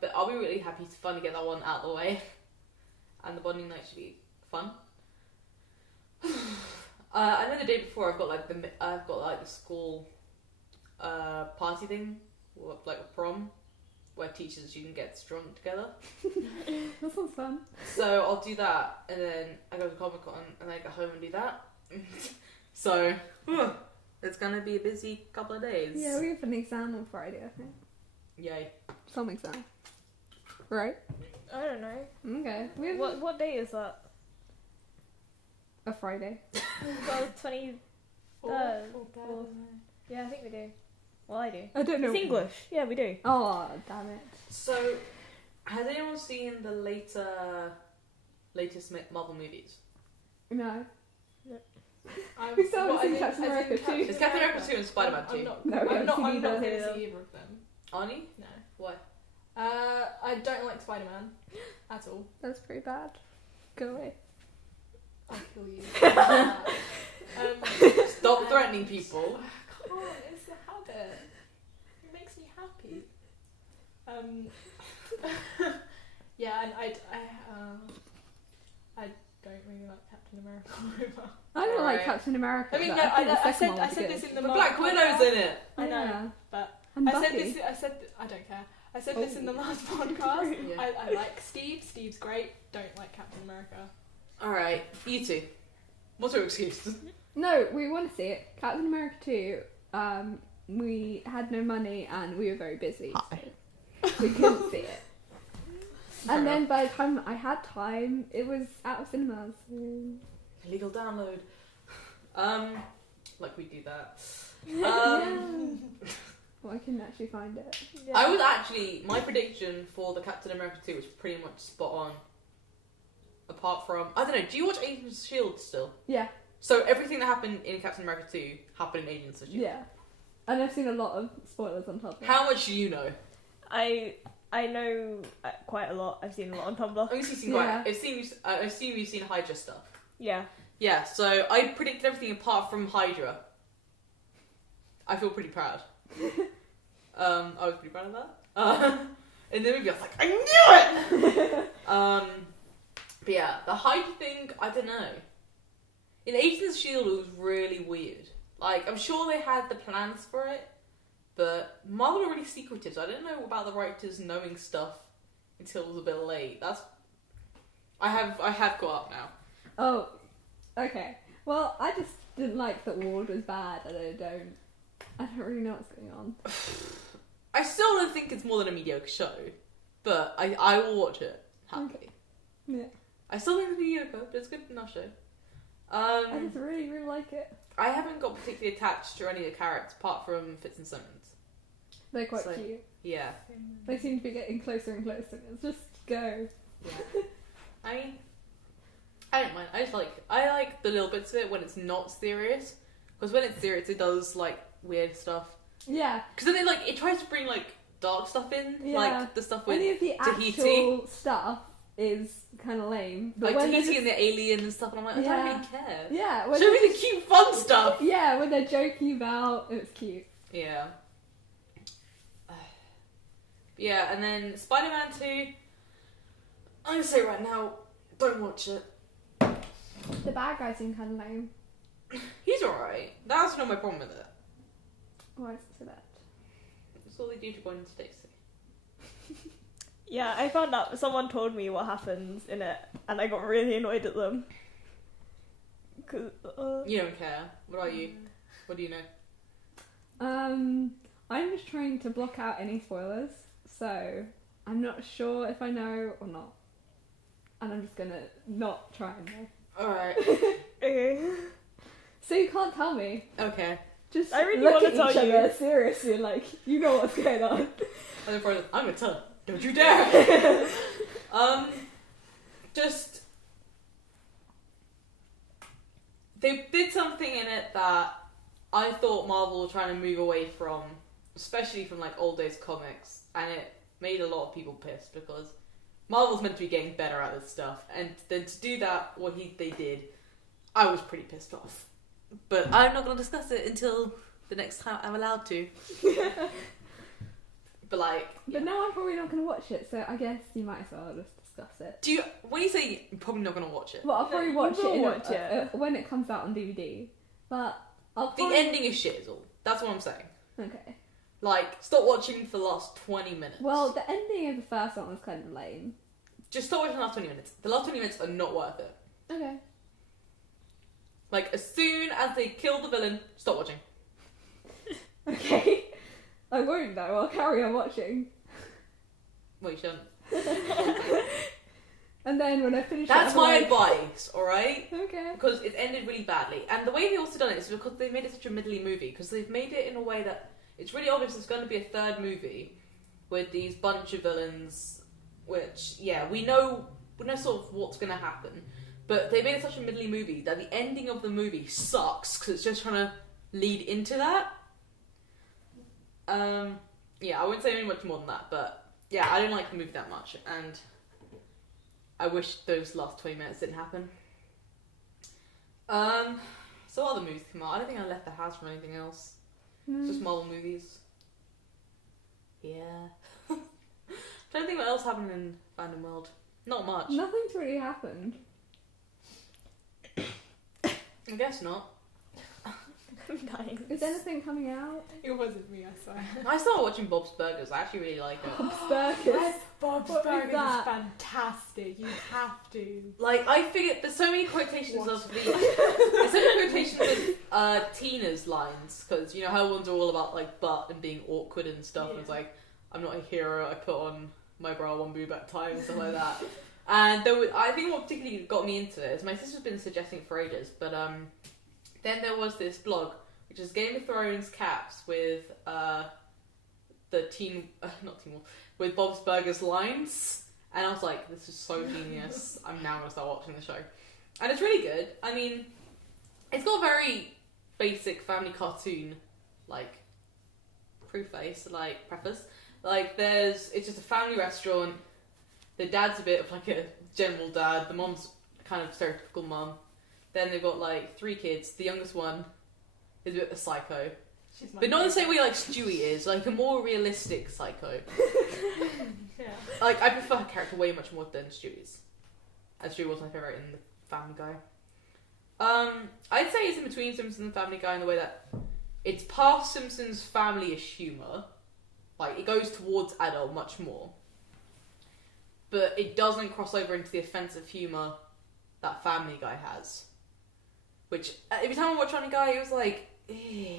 But I'll be really happy to finally get that one out of the way. And the bonding night should be fun. I know the day before I've got like the school party thing, like a prom, where teachers and students get drunk together. That sounds fun. So I'll do that, and then I go to Comic-Con, and then I go home and do that. So it's gonna be a busy couple of days. Yeah, we have an exam on Friday, I think. Yay. Some exam. Right? I don't know. Okay. We have What day is that? a Friday. Well, 23rd. Fourth. Yeah, I think we do. Well, I do. I don't know. It's English. Yeah, we do. Oh, damn it. So, has anyone seen the latest Marvel movies? No. We still haven't seen Captain America 2. It's Captain America 2 and Spider-Man 2. No, we I'm haven't not seen going either. to see either of them. Arnie? No. Why? I don't like Spider-Man at all. That's pretty bad. Go away. I'll kill you. Stop threatening people. Oh, it's a habit. It makes me happy. Yeah, and I don't really like Captain America either. I don't like Alright. Captain America. I mean, but no, think the I second one said was this good. in the But Black Widow's in it. I know, Yeah. but And I Bucky. said this. I don't care. I said this in the last podcast. Yeah. I like Steve. Steve's great. Don't like Captain America. Alright, you two. What's your excuse? No, we want to see it. Captain America 2, we had no money and we were very busy. So we couldn't see it. And then by the time I had time, it was out of cinemas. Illegal download. Like we do that. Well, I can actually find it. Yeah. I was actually, my prediction for the Captain America 2 was pretty much spot on. Apart from, I don't know, do you watch Agents of S.H.I.E.L.D. still? Yeah, So everything that happened in Captain America 2 happened in Agents of S.H.I.E.L.D. yeah. And I've seen a lot of spoilers on top of it. How much do you know? I know quite a lot. I've seen a lot on Tumblr. Obviously you've seen Yeah. I assume you've seen Hydra stuff. Yeah. Yeah, so I predicted everything apart from Hydra. I feel pretty proud. I was pretty proud of that. In the movie, I was like, I knew it! But yeah, the Hydra thing, I don't know. In Agents of S.H.I.E.L.D. it was really weird. Like, I'm sure they had the plans for it, but Marvel are really secretive, so I didn't know about the writers knowing stuff until it was a bit late. I have got up now. Oh, okay. Well, I just didn't like that Ward was bad, and I don't really know what's going on. I still don't think it's more than a mediocre show, but I will watch it happily. Yeah. I still think it's mediocre, but it's good enough show. I just really, really like it. I haven't got particularly attached to any of the characters apart from Fitz and Simmons. They're quite So- cute. Yeah. They seem to be getting closer and closer. Let's just go. Yeah. I mean, I don't mind. I like the little bits of it when it's not serious, because when it's serious, it does like weird stuff. Yeah. Because then it tries to bring like dark stuff in, Yeah. like the stuff with Any of the Tahiti. actual stuff is kind of lame. But like when Tahiti they're and the alien and stuff, and I'm like, I Yeah. don't really care. yeah, when Show they're me the cute, fun stuff. yeah, when they're joking about, it's cute. Yeah. Yeah, and then Spider-Man 2, I'm gonna say right now, don't watch it. The bad guy seemed kind of lame. He's alright. That's not my problem with it. Why is it so bad? That's all they do to Gwen Stacy. Yeah, I found out, someone told me what happens in it, and I got really annoyed at them. 'Cause, You don't care. What about you? What do you know? I'm just trying to block out any spoilers, so I'm not sure if I know or not. And I'm just gonna not try and know. Alright. Okay. So you can't tell me. Okay. Just I really look wanna at tell each you. other seriously, like, you know what's going on. I'm gonna tell her. Don't you dare! Just... They did something in it that I thought Marvel were trying to move away from, especially from like old days comics, and it made a lot of people pissed because Marvel's meant to be getting better at this stuff, and then to do that, they did, I was pretty pissed off. But I'm not going to discuss it until the next time I'm allowed to. But like, But now I'm probably not going to watch it, so I guess you might as well just discuss it. when you say you're probably not going to watch it, Well, I'll No, probably you watch will it, watch it. when it comes out on DVD. But I'll the probably... ending is shit is all. That's what I'm saying. Okay. Like, stop watching for the last 20 minutes. Well, the ending of the first one was kind of lame. Just stop watching the last 20 minutes. The last 20 minutes are not worth it. Okay. Like, as soon as they kill the villain, stop watching. Okay. I won't though, I'll carry on watching. Well, you shouldn't. And then when I finish That's it, my I'm like, advice, alright? okay. Because it ended really badly. And the way they also done it is because they made it such a middly movie. Because they've made it in a way that it's really obvious there's going to be a third movie with these bunch of villains, which, yeah, we know sort of what's going to happen. But they made it such a middly movie that the ending of the movie sucks because it's just trying to lead into that. Yeah, I wouldn't say much more than that, but yeah, I didn't like the movie that much, and I wish those last 20 minutes didn't happen. So other movies came out. I don't think I left the house for anything else. It's just Marvel movies. Yeah. Don't think what else happened in fandom world. Not much. Nothing's really happened. I guess not. Nice. Is anything coming out? It wasn't me, I swear. I started watching Bob's Burgers. I actually really like it. Burgers. Bob's What is Burgers is that? fantastic. You have to. Like, I figured there's so many quotations What? of the. There's so many quotations of Tina's lines, because, you know, her ones are all about, like, butt and being awkward and stuff. And it's Yeah. like, I'm not a hero, I put on my bra one boob at a time and stuff like that. And I think what particularly got me into it is my sister's been suggesting it for ages, but then there was this blog, which is Game of Thrones caps with with Bob's Burgers lines, and I was like, this is so genius. I'm now gonna start watching the show, and it's really good. I mean, it's got a very basic family cartoon like preface. Like it's just a family restaurant. The dad's a bit of like a general dad. The mom's kind of stereotypical mom. Then they've got like 3 kids. The youngest one is a bit of a psycho. She's my But not in the favourite. same way like Stewie is, like a more realistic psycho. Yeah. Like, I prefer her character way much more than Stewie's. As Stewie was my favourite in the Family Guy. I'd say it's in between Simpsons and Family Guy in the way that it's past Simpsons family-ish humour. Like, it goes towards adult much more. But it doesn't cross over into the offensive humour that Family Guy has. Which, every time I watch Family Guy, it was like, eh.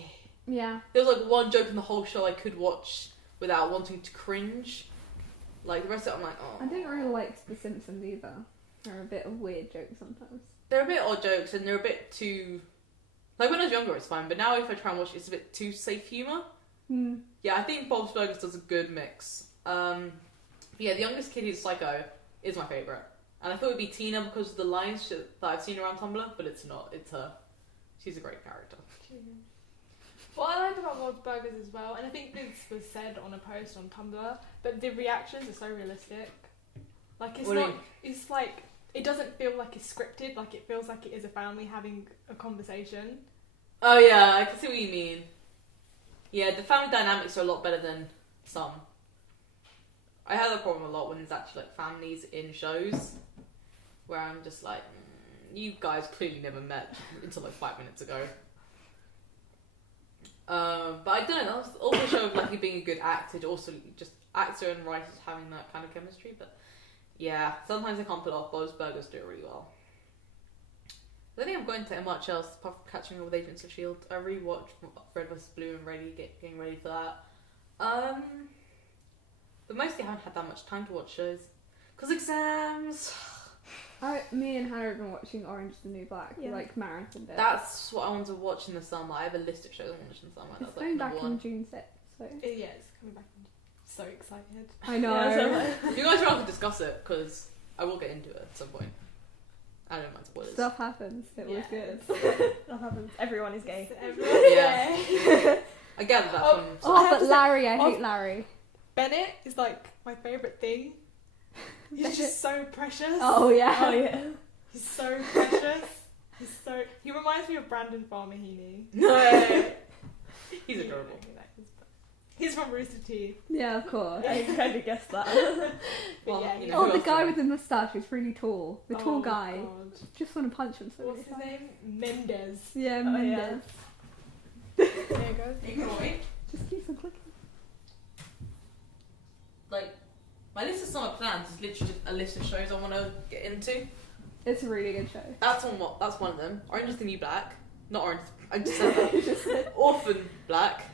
Yeah. There was like one joke in the whole show I could watch without wanting to cringe. Like, the rest of it, I'm like, oh. I didn't really like The Simpsons either. They're a bit of weird jokes sometimes. They're a bit odd jokes, and they're a bit too... Like, when I was younger, it's fine, but now if I try and watch it, it's a bit too safe humour. Yeah, I think Bob's Burgers does a good mix. Yeah, the youngest kid who's psycho is my favourite. And I thought it would be Tina because of the lines that I've seen around Tumblr, but it's not. It's her. She's a great character. What I like about Bob's Burgers as well, and I think this was said on a post on Tumblr, but the reactions are so realistic. Like, it's What do you not... It's like... It doesn't feel like it's scripted, like it feels like it is a family having a conversation. Oh yeah, I can see what you mean. Yeah, the family dynamics are a lot better than some. I have that problem a lot when there's actually like families in shows where I'm just like, you guys clearly never met until like 5 minutes ago. But I don't know, that's also a show of like you being a good actor, also just actor and writers having that kind of chemistry. But yeah, sometimes I can't pull off. Bob's Burgers do it really well. I don't think I'm going to much else apart from catching up with Agents of S.H.I.E.L.D. I rewatched Red vs. Blue and getting ready for that. But mostly I haven't had that much time to watch shows. Because exams... Me and Hannah have been watching Orange is the New Black, Yeah. like marathon bit. That's what I want to watch in the summer. I have a list of shows I want to watch in the summer. It's That's going like back number in one. June 6th, so... Yeah, it's coming back. I'm so excited. I know. Yeah, You guys are allowed to discuss it because I will get into it at some point. I don't mind spoilers. Stuff happens. It was Yeah. good. That happens. Everyone is gay. Yeah. I gather that from... Oh, I have but to say- Larry, I hate Larry. Bennett is like my favourite thing. He's just so precious. Oh, yeah. Oh yeah. He's so precious. He reminds me of Brandon Farmahini. No. He's You adorable. know who that is, but he's from Roosterteeth. Yeah, of course. I kind of guessed that. But Well, yeah, you he's know, Oh, who the else guy do with the moustache is really tall. The tall Oh, guy. God. Just want to punch him so What's his many name? Mendez. Yeah, Oh, Mendes. yeah. There it goes. Ignoring. Just keeps on clicking. Like, my list of summer plans is literally just a list of shows I want to get into. It's a really good show. That's one of them. Orange is the New Black. Not Orange. I just said that. Orphan Black.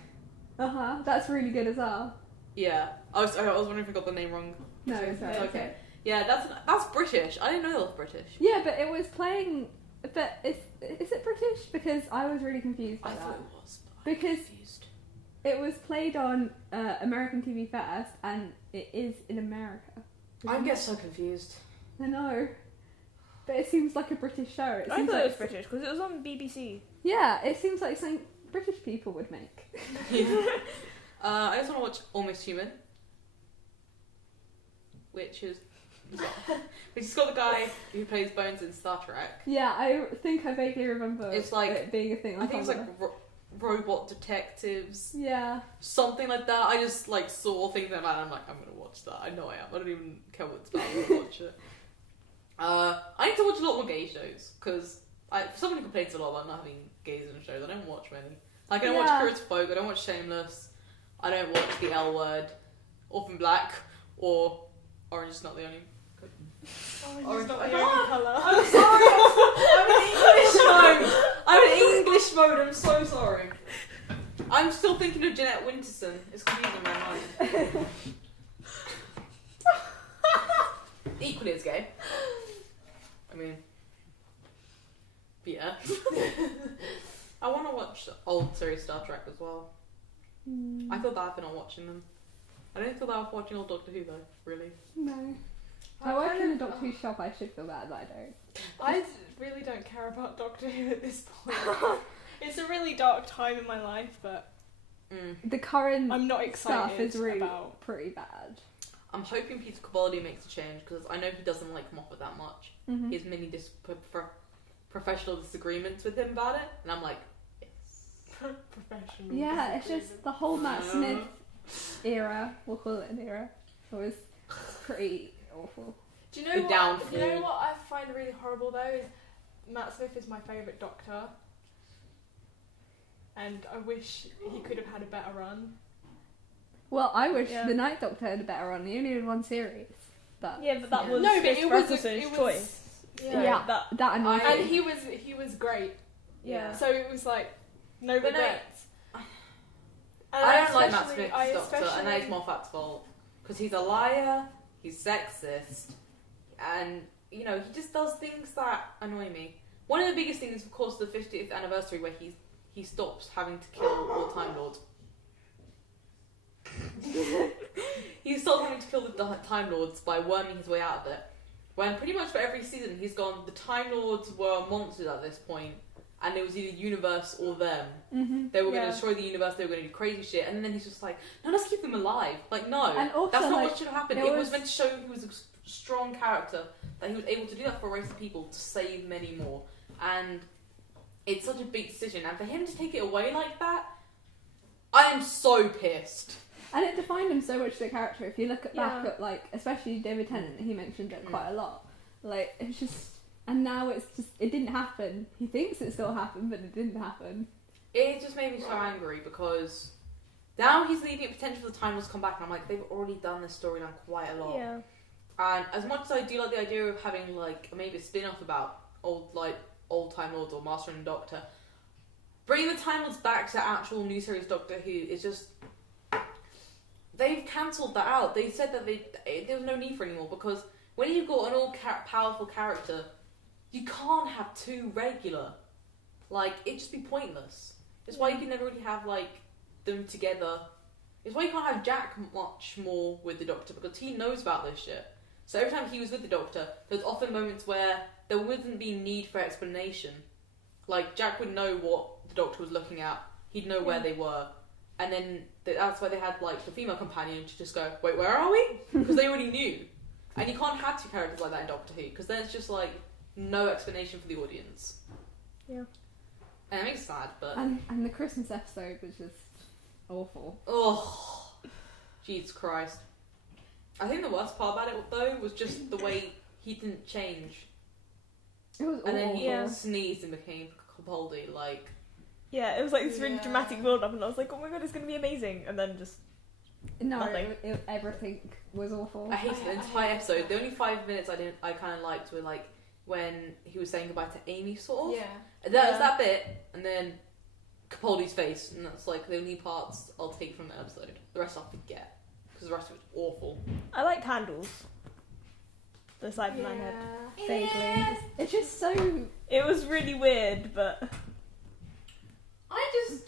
Uh-huh. That's really good as well. Yeah. I was wondering if I got the name wrong. No, it's right. Okay. Yeah, that's British. I didn't know that was British. Yeah, but it was playing... But is it British? Because I was really confused by I that. thought it was, but I'm Because confused. it was played on American TV first, and it is in America. I get so confused. I know. But it seems like a British show. It I seems thought like it was British because it was on BBC. Yeah, it seems like something British people would make. I just want to watch Almost Human, which is got the guy who plays Bones in Star Trek. Yeah, I think I vaguely remember It's like- it being a thing. I think it's like Tumblr. robot detectives, Yeah. something like that. I just like saw things like that and I'm like, I'm gonna watch that. I know I am. I don't even care what it's about. I'm gonna watch it. I need to watch a lot more gay shows because someone who complains a lot about not having gays in shows, I don't watch many. Like, I don't Yeah. watch Curious Folk, I don't watch Shameless, I don't watch The L Word, Orphan Black, or Orange is Not the Only. Orange is not the Oh, only colour. I'm sorry, I'm in English mode. I'm in English mode, I'm so sorry. I'm still thinking of Jeanette Winterson. It's confusing my mind. Equally as gay. I mean, yeah. I want to watch old series Star Trek as well. I feel bad for not watching them. I don't feel bad for watching old Doctor Who though, really. No. I work in a Doctor Who shop, I should feel bad, but I don't. I really don't care about Doctor Who at this point. It's a really dark time in my life, but The current I'm not excited stuff is really about. pretty bad. I'm hoping Peter Capaldi makes a change because I know he doesn't like Moffat that much. Mm-hmm. He has many professional disagreements with him about it, and I'm like, yes. Professional. Yeah, it's just the whole Matt Smith era, we'll call it an era, was pretty awful. Do you know The what? downfall. You know what I find really horrible though is Matt Smith is my favourite Doctor, and I wish he could have had a better run. Well, I wish Yeah. the Night Doctor had a better run. He only had one series, but Yeah, but that Yeah. was No, but Christopher it was Eccleston's it was choice. Yeah. Yeah. That, that annoyed I- me. And he was great. yeah. So it was like no But no, regrets. I don't like Matt especially- Smith's I Doctor, and that is especially- Moffat's fault. Because he's a liar, he's sexist, and, you know, he just does things that annoy me. One of the biggest things is, of course, the 50th anniversary where he stops having to kill all Time Lords. He stopped having to kill the Time Lords by worming his way out of it. When pretty much for every season he's gone, the Time Lords were monsters at this point, and it was either universe or them. Mm-hmm. They were going Yeah. to destroy the universe, they were going to do crazy shit, and then he's just like, no, let's keep them alive. Like, no, And also, that's not like, what should have happened. there It was was- meant to show he was a strong character, that he was able to do that for a race of people to save many more. And it's such a big decision, and for him to take it away like that, I am so pissed. And it defined him so much, the character. If you look back Yeah. at, like, especially David Tennant, he mentioned it quite a lot. Like, it's just, and now it's just, it didn't happen. He thinks it still happened, but it didn't happen. It just made me so angry because now he's leaving it potential for the Time Lords to come back, and I'm like, they've already done this storyline quite a lot. Yeah. And as much as I do like the idea of having like maybe a spin-off about old Time Lords or Master and Doctor, bringing the Time Lords back to actual new series Doctor Who is just, they've cancelled that out. They said that there was no need for it anymore because when you've got an all-powerful character, you can't have two regular. Like, it'd just be pointless. It's why you can never really have like them together. It's why you can't have Jack much more with the Doctor because he knows about this shit. So every time he was with the Doctor, there's often moments where there wouldn't be need for explanation. Like, Jack would know what the Doctor was looking at. He'd know where they were. And then that's why they had, like, the female companion to just go, wait, where are we? Because they already knew. And you can't have two characters like that in Doctor Who, because then it's just, like, no explanation for the audience. Yeah. And it makes it sad, but... And the Christmas episode was just awful. Oh, Jesus Christ. I think the worst part about it, though, was just the way he didn't change. It was awful. And then he Yeah. sneezed and became Capaldi, like... Yeah, it was like this really Yeah. dramatic build up, and I was like, oh my god, it's gonna be amazing, and then just No, nothing. everything was awful. I hated the entire episode. The only 5 minutes I kind of liked were, like, when he was saying goodbye to Amy, sort of. Yeah. And that was Yeah. that bit, and then Capaldi's face, and that's, like, the only parts I'll take from the episode. The rest I'll forget. Because the rest of it's awful. I liked Handles. The Cyberman head. Vaguely. It's just so. It was really weird, but I just...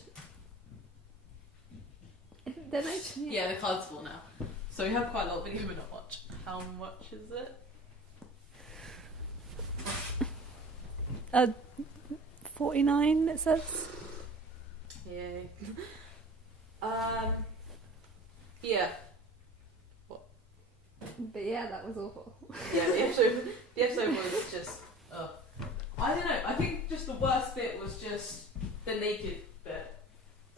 They're nice. Yeah, the card's full now. So we have quite a lot of video we're not watch. How much is it? 49, it says. Yay. Yeah. But yeah, that was awful. Yeah, the episode was just... I don't know, I think just the worst bit was just the naked bit.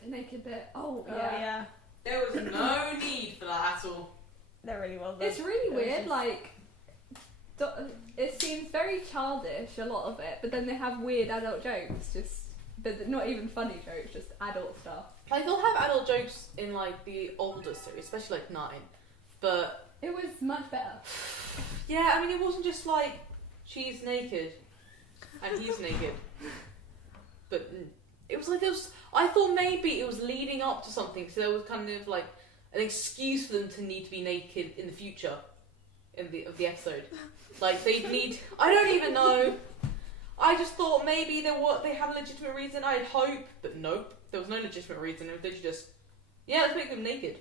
The naked bit. Oh, oh yeah. yeah, There was no need for that at all. there really wasn't. It's really It was weird, just- like. It seems very very childish, a lot of it, but then they have weird adult jokes, but not even funny jokes, just adult stuff. Like, they'll have adult jokes in, like, the older series, especially, like, 9, but... It was much better. Yeah, I mean, it wasn't just, like, she's naked, and he's naked. But it was like, I thought maybe it was leading up to something, so there was kind of, like, an excuse for them to need to be naked in the future of the episode. Like, they'd need... I don't even know. I just thought maybe they have a legitimate reason, I'd hope, but nope. There was no legitimate reason. It was just, yeah, let's make them naked.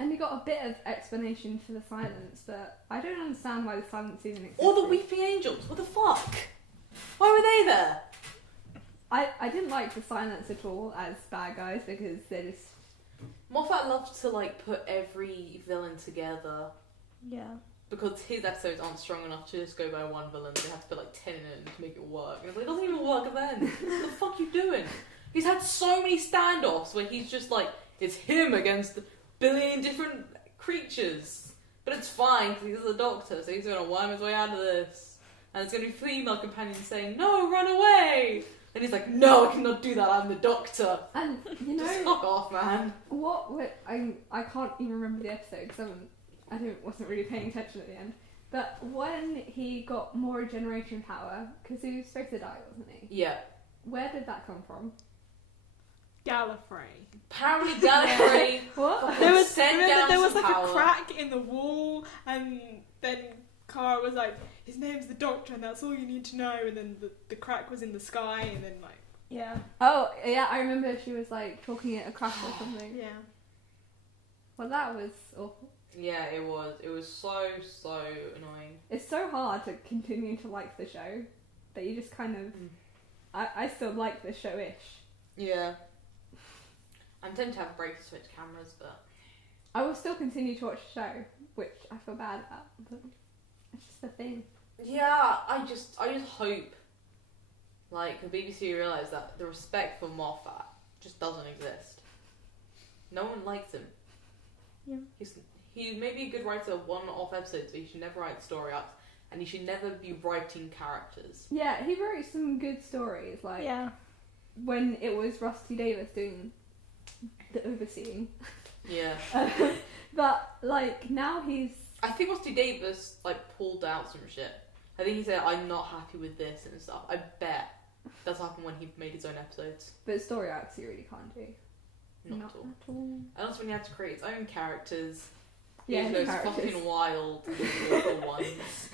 And you got a bit of explanation for the silence, but I don't understand why the silence even exists. Or the weeping angels. What the fuck? Why were they there? I didn't like the silence at all as bad guys because they're just... Moffat loves to, like, put every villain together. Yeah. Because his episodes aren't strong enough to just go by one villain. They have to put, like, 10 in it to make it work. And it's like, it doesn't even work then. What the fuck are you doing? He's had so many standoffs where he's just like, it's him against a billion different creatures. But it's fine because he's the Doctor, so he's going to worm his way out of this. And there's going to be female companions saying, no, run away! And he's like, no, I cannot do that, I'm the Doctor. And, you know... Just fuck off, man. I can't even remember the episode because I wasn't really paying attention at the end. But when he got more regeneration power, because he was supposed to die, wasn't he? Yeah. Where did that come from? Gallifrey. Apparently Gallifrey What? There was like power. a crack in the wall, and then Kara was like, his name's the Doctor, and that's all you need to know. And then the crack was in the sky, and then like, Yeah. Oh, yeah, I remember she was like talking at a crack or something. yeah. Well, that was awful. Yeah, it was. It was so annoying. It's so hard to continue to like the show that you just kind of... I still like the show-ish. Yeah. I'm tempted to have breaks to switch cameras, but... I will still continue to watch the show, which I feel bad about, but it's just a thing. Yeah, I just hope, like, the BBC realise that the respect for Moffat just doesn't exist. No one likes him. Yeah. He may be a good writer of one-off episodes, but he should never write story arcs, and he should never be writing characters. Yeah, he wrote some good stories, like when it was Rusty Davis doing the overseeing. Yeah. But, like, now he's... I think Rusty Davis, like, pulled out some shit. I think he said, I'm not happy with this and stuff. I bet that's happened when he made his own episodes. But story arcs he really can't do. Not at all. And also when he had to create his own characters. Yeah, those characters. fucking wild little ones.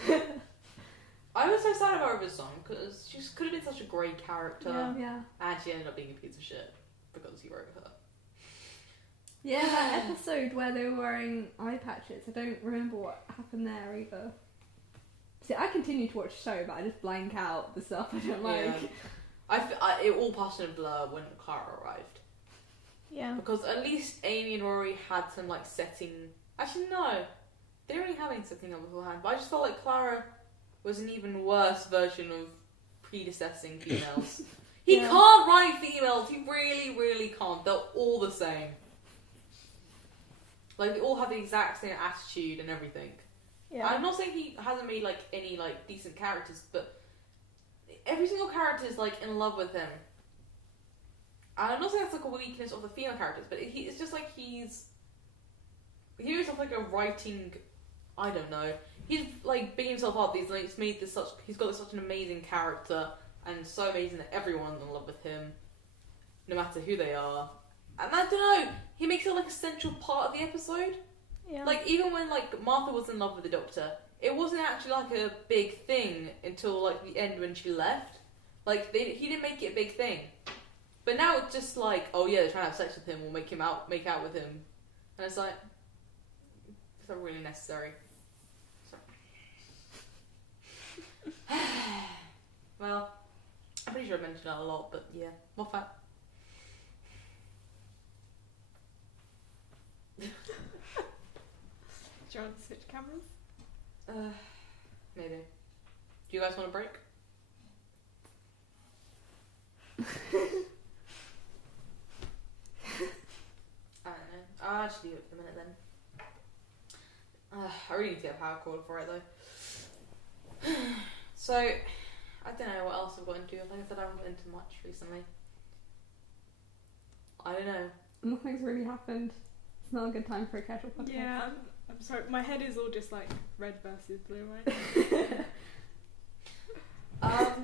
I was so sad about River's song because she just could have been such a great character. Yeah. And she ended up being a piece of shit because he wrote her. Yeah, that episode where they were wearing eye patches, I don't remember what happened there either. See, I continue to watch the show, but I just blank out the stuff I don't like. Yeah. It all passed in a blur when Clara arrived. Yeah. Because at least Amy and Rory had some, like, setting... Actually, no. They didn't really have any setting up beforehand, but I just felt like Clara was an even worse version of predecessing females. He can't write females. He really, really can't. They're all the same. Like, they all have the exact same attitude and everything. Yeah. I'm not saying he hasn't made, like, any, like, decent characters, but every single character is, like, in love with him. And I'm not saying that's, like, a weakness of the female characters, but it's just, like, he's himself, like, a writing... I don't know. He's, like, bigging himself up. He's, like, he's got such an amazing character, and so amazing that everyone's in love with him, no matter who they are. And I don't know, he makes it, like, a central part of the episode. Yeah. Like, even when, like, Martha was in love with the Doctor, it wasn't actually, like, a big thing until, like, the end when she left. Like, he didn't make it a big thing. But now it's just like, oh yeah, they're trying to have sex with him, or make out with him. And it's like, it's not really necessary. Well, I'm pretty sure I mentioned that a lot, but yeah, Moffat. Do you want to switch cameras? Maybe. Do you guys want a break? I don't know. I'll actually do it for a minute then. I really need to get a power cord for it though. So, I don't know what else I've got into. Like I said, I haven't got into much recently. I don't know. Nothing's really happened. It's not a good time for a casual podcast. Yeah, I'm sorry. My head is all just like red versus blue right now.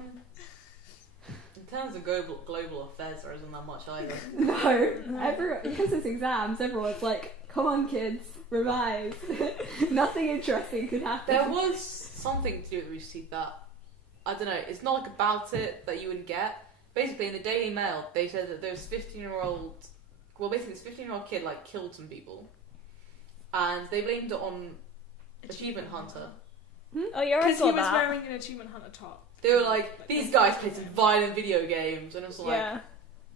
In terms of global affairs, there isn't that much either. No, because it's exams, everyone's like, come on kids, revise. Nothing interesting could happen. There was something to do with Roosterteeth that, I don't know, it's not like about it that you would get. Basically, in the Daily Mail, they said that there's 15-year-old, well, basically this 15-year-old kid, like, killed some people. And they blamed it on Achievement Hunter. Oh yeah, I Because saw he was that. wearing an Achievement Hunter top. They were like, these guys play some violent video games. And it was like, Yeah.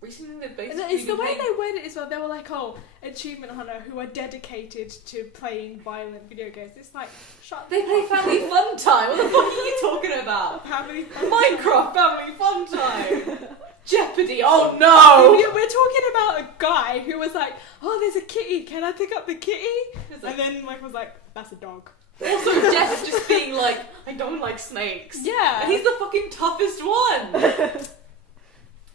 recently they've And basically it's the been way playing- they worded it as well. They were like, "Oh, Achievement Hunter who are dedicated to playing violent video games." It's like, shut. They play Family Fun Time. What the fuck are you talking about? Family. Minecraft Family Fun Time. Jeopardy. Oh no. We're talking about a guy who was like, "Oh, there's a kitty. Can I pick up the kitty?" It's like- And then Mike was like, "That's a dog." Also, Jeff is just being like, I don't like snakes. Yeah. And he's the fucking toughest one.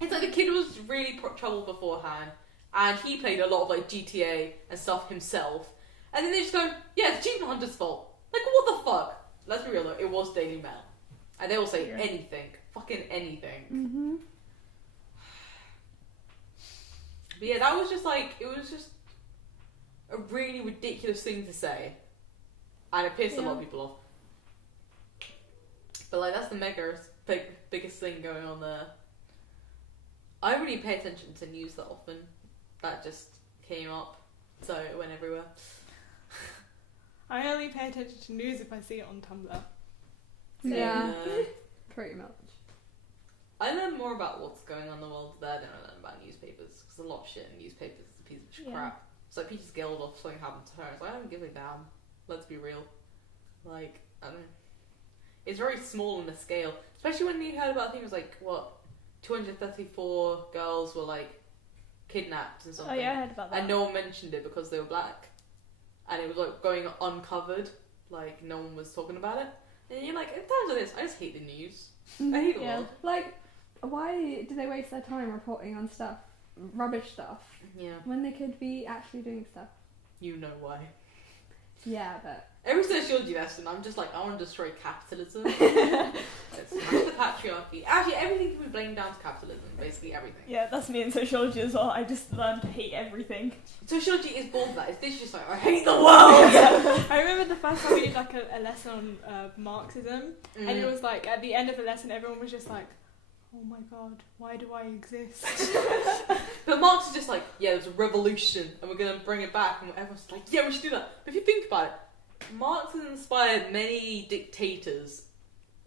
It's like the kid was really troubled beforehand, and he played a lot of like GTA and stuff himself. And then they just go, yeah, it's Achievement Hunter's fault. Like, what the fuck? Let's be real though, it was Daily Mail. And they will say anything. Fucking anything. Mm-hmm. But yeah, that was just like, it was just a really ridiculous thing to say. And it pissed a lot of people off. But like, that's the biggest thing going on there. I don't really pay attention to news that often. That just came up, so it went everywhere. I only pay attention to news if I see it on Tumblr. Yeah, Uh, pretty much. I learn more about what's going on in the world there than I learn about newspapers. Because a lot of shit in newspapers is a piece of crap. It's like Peter's Geldof, something happened to her. It's like, I don't give a damn. Let's be real. Like, I don't know. It's very small on the scale. Especially when you heard about things like, 234 girls were like kidnapped and something. Oh yeah, I heard about that. And no one mentioned it because they were black. And it was like going uncovered. Like, no one was talking about it. And you're like, in terms of this, I just hate the news. I hate the world. Like, why do they waste their time reporting on stuff, rubbish stuff, Yeah. when they could be actually doing stuff? You know why. Yeah, but Every sociology lesson, I'm just like, I want to destroy capitalism. Let's smash the patriarchy. Actually, everything can be blamed down to capitalism. Basically, everything. Yeah, that's me in sociology as well. I just learned to hate everything. Sociology is born for that. It's literally just like, I hate the world! I remember the first time we did like a lesson on Marxism, and it was like at the end of the lesson, everyone was just like, "Oh my god, why do I exist?" But Marx is just like, yeah, there's a revolution, and we're going to bring it back, and everyone's like, yeah, we should do that. But if you think about it, Marx has inspired many dictators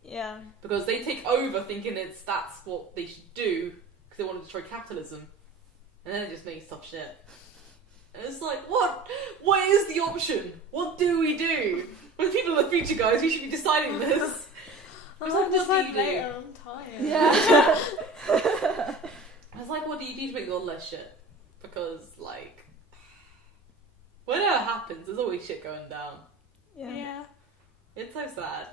Yeah. because they take over thinking that's what they should do because they want to destroy capitalism, and then it just makes tough shit. And it's like, what is the option? What do we do? We're the people of the future, guys. We should be deciding this. I was like, what do you do? later, I'm tired. yeah. I was like, what do you do to make the world less shit? Because, like, whatever happens, there's always shit going down. Yeah. It's so sad.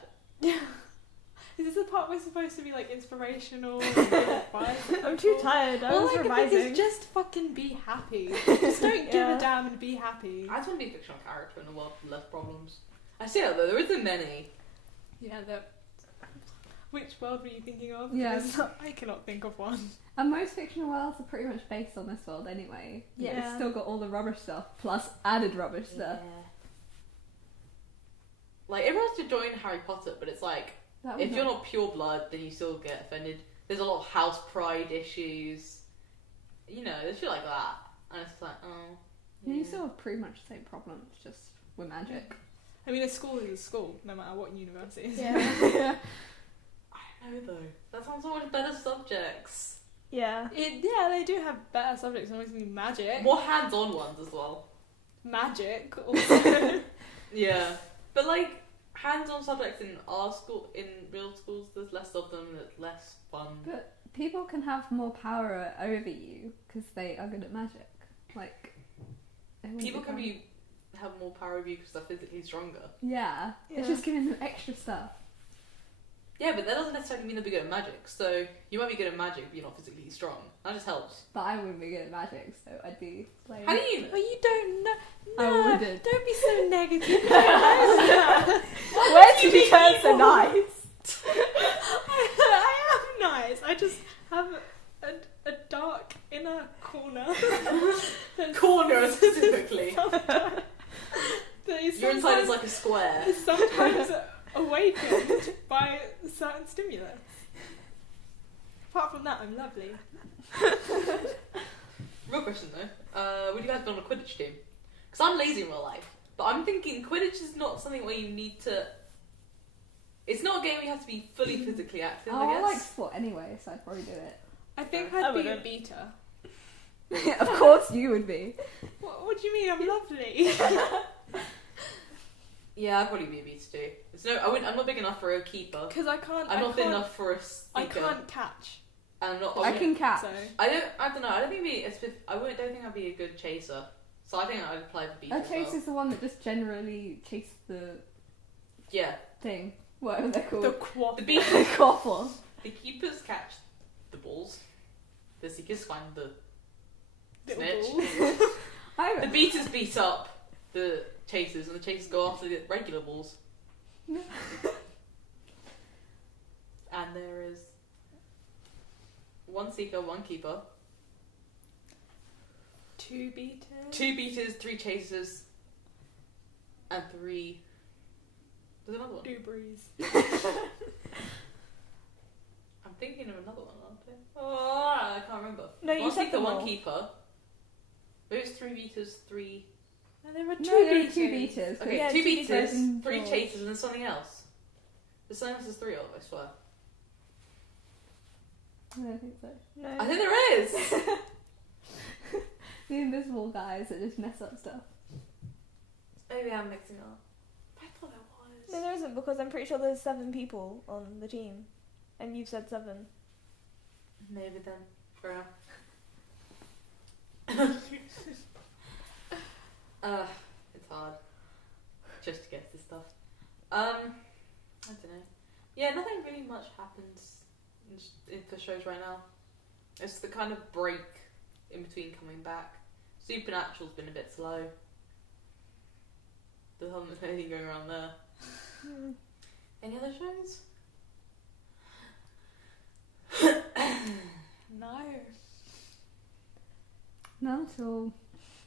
Is this the part we're supposed to be like inspirational? And give advice? I'm too tired. I Well, was like, revising. because just fucking be happy. Just don't give Yeah. a damn and be happy. I just want to be a fictional character in a world with less problems. I say that though, there isn't many. Yeah, which world were you thinking of? Yeah. Because I cannot think of one. And most fictional worlds are pretty much based on this world anyway. Yeah. It's still got all the rubbish stuff, plus added rubbish stuff. Like, everyone wants to join Harry Potter, but it's like, That would if you're not pure blood, then you still get offended. There's a lot of house pride issues. You know, there's shit like that. And it's like, oh. You yeah. still have pretty much the same problems, just with magic. I mean, a school is a school, no matter what university it is. Yeah. I don't know though. That sounds so much better subjects. Yeah. Yeah, they do have better subjects, obviously magic. More hands-on ones as well. Magic, also. Yeah. But like, hands-on subjects in our school, in real schools, there's less of them, it's less fun. But people can have more power over you because they are good at magic. Like, they wouldn't People can fun. be have more power over you because they're physically stronger. Yeah. It's just giving them extra stuff. Yeah, but that doesn't necessarily mean they'll be good at magic. So you might be good at magic, but you're not physically strong. That just helps. But I wouldn't be good at magic, so I'd be playing. How do you? Well, you don't know. I No, wouldn't. don't be so negative. Where did you turn so nice? I am nice. I just have a dark inner corner. Corner specifically. That is Your inside is like a square. sometimes awakened by certain stimulus. Apart from that, I'm lovely. Real question though, would you guys be on a Quidditch team? Because I'm lazy in real life, but I'm thinking Quidditch is not something where you need to. It's not a game where you have to be fully physically active. I I guess. like sport anyway, so I'd probably do it. I think I I'd be a wouldn't. beta. Of course you would be. What do you mean? I'm lovely. Yeah, I'd probably be a beast too. I'm not big enough for a keeper. Because I can't. I'm not fit can't- enough for a I speaker. can't catch. And I'm not. I can catch. So I don't know. I don't think don't think I'd be a good chaser. So I think I'd apply for beat. A as chase well. is the one that just generally chases the Yeah. thing. Whatever they're called. the quaff. The beat. The quaffle. The keepers catch the balls. The seekers find the Little snitch. balls. The beaters beat up the chasers, and the chasers go after the regular balls. And there is one seeker, one keeper, 2 beaters. 2 beaters, 3 chasers, and 3. There's another one. Doobries. I'm thinking of another one, aren't I? Oh, I can't remember. No, you one said seeker, them one all. keeper. Maybe it's 3 beaters, 3. And there were 2 No, there are beaters. 2 beaters. Okay, Yeah, 2 two beaters, beaters and 3 balls. chasers, and then something else. There's something else there's 3 of, I swear. I don't think so. No. I think there is! The invisible guys that just mess up stuff. Maybe I'm mixing up. I thought there was. No, there isn't, because I'm pretty sure there's 7 people on the team. And you've said 7. Maybe then. Fair enough. It's hard. Just to get this stuff. I don't know. Yeah, nothing really much happens for shows right now. It's the kind of break in between coming back. Supernatural's been a bit slow. There hasn't been anything going around there. Any other shows? No. None at all.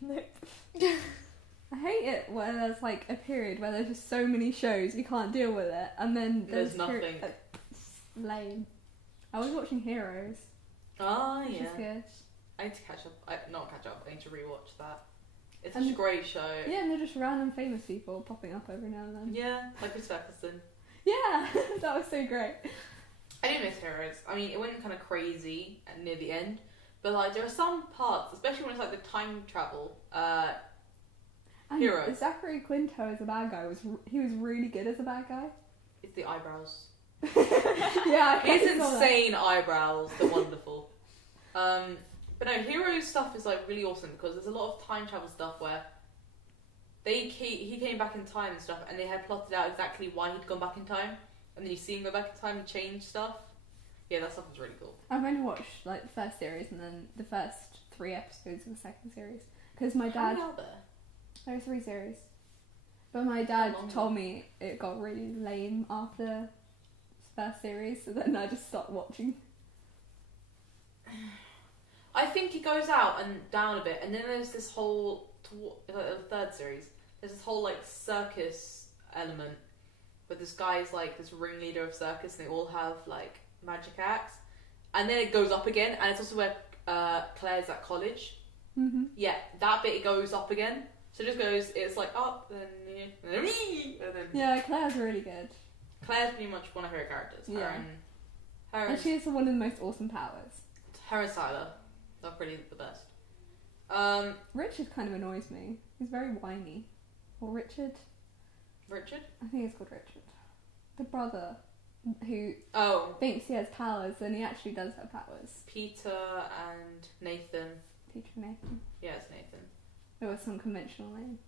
Nope. I hate it where there's like a period where there's just so many shows you can't deal with it, and then There's nothing. It's lame. I was watching Heroes, Oh, which yeah. is good. I need to catch up. Not catch up, I need to rewatch that. It's And- such a great show. Yeah, and they're just random famous people popping up every now and then. Yeah, like Chris Ferguson. Yeah, that was so great. I do miss Heroes. I mean, it went kind of crazy near the end, but like there are some parts, especially when it's like the time travel. And Heroes. Zachary Quinto as a bad guy he was really good as a bad guy. It's the eyebrows. Yeah, I His saw that. insane eyebrows. They're wonderful. But no, Heroes stuff is like really awesome because there's a lot of time travel stuff where he came back in time and stuff, and they had plotted out exactly why he'd gone back in time, and then you see him go back in time and change stuff. Yeah, that stuff was really cool. I've only watched like the first series and then the first 3 episodes of the second series because my How dad. many are there? There are 3 series, but my dad long? told me it got really lame after the first series, so then I just stopped watching. I think it goes out and down a bit, and then there's this whole the 3rd series. There's this whole like circus element, where this guy is like this ringleader of circus, and they all have like magic acts, and then it goes up again, and it's also where Claire's at college. Mm-hmm. Yeah, that bit it goes up again. So it just goes. It's like up, then and then Yeah, Claire's really good, Claire's pretty much one of her characters. Yeah. Her and she has one of the most awesome powers. and Tyler, they're pretty the best. Richard kind of annoys me. He's very whiny. Or Richard. Richard. I think it's called Richard. The brother who Oh, thinks he has powers and he actually does have powers. Peter and Nathan. Peter Nathan. Yeah, it's Nathan. It was some conventional name.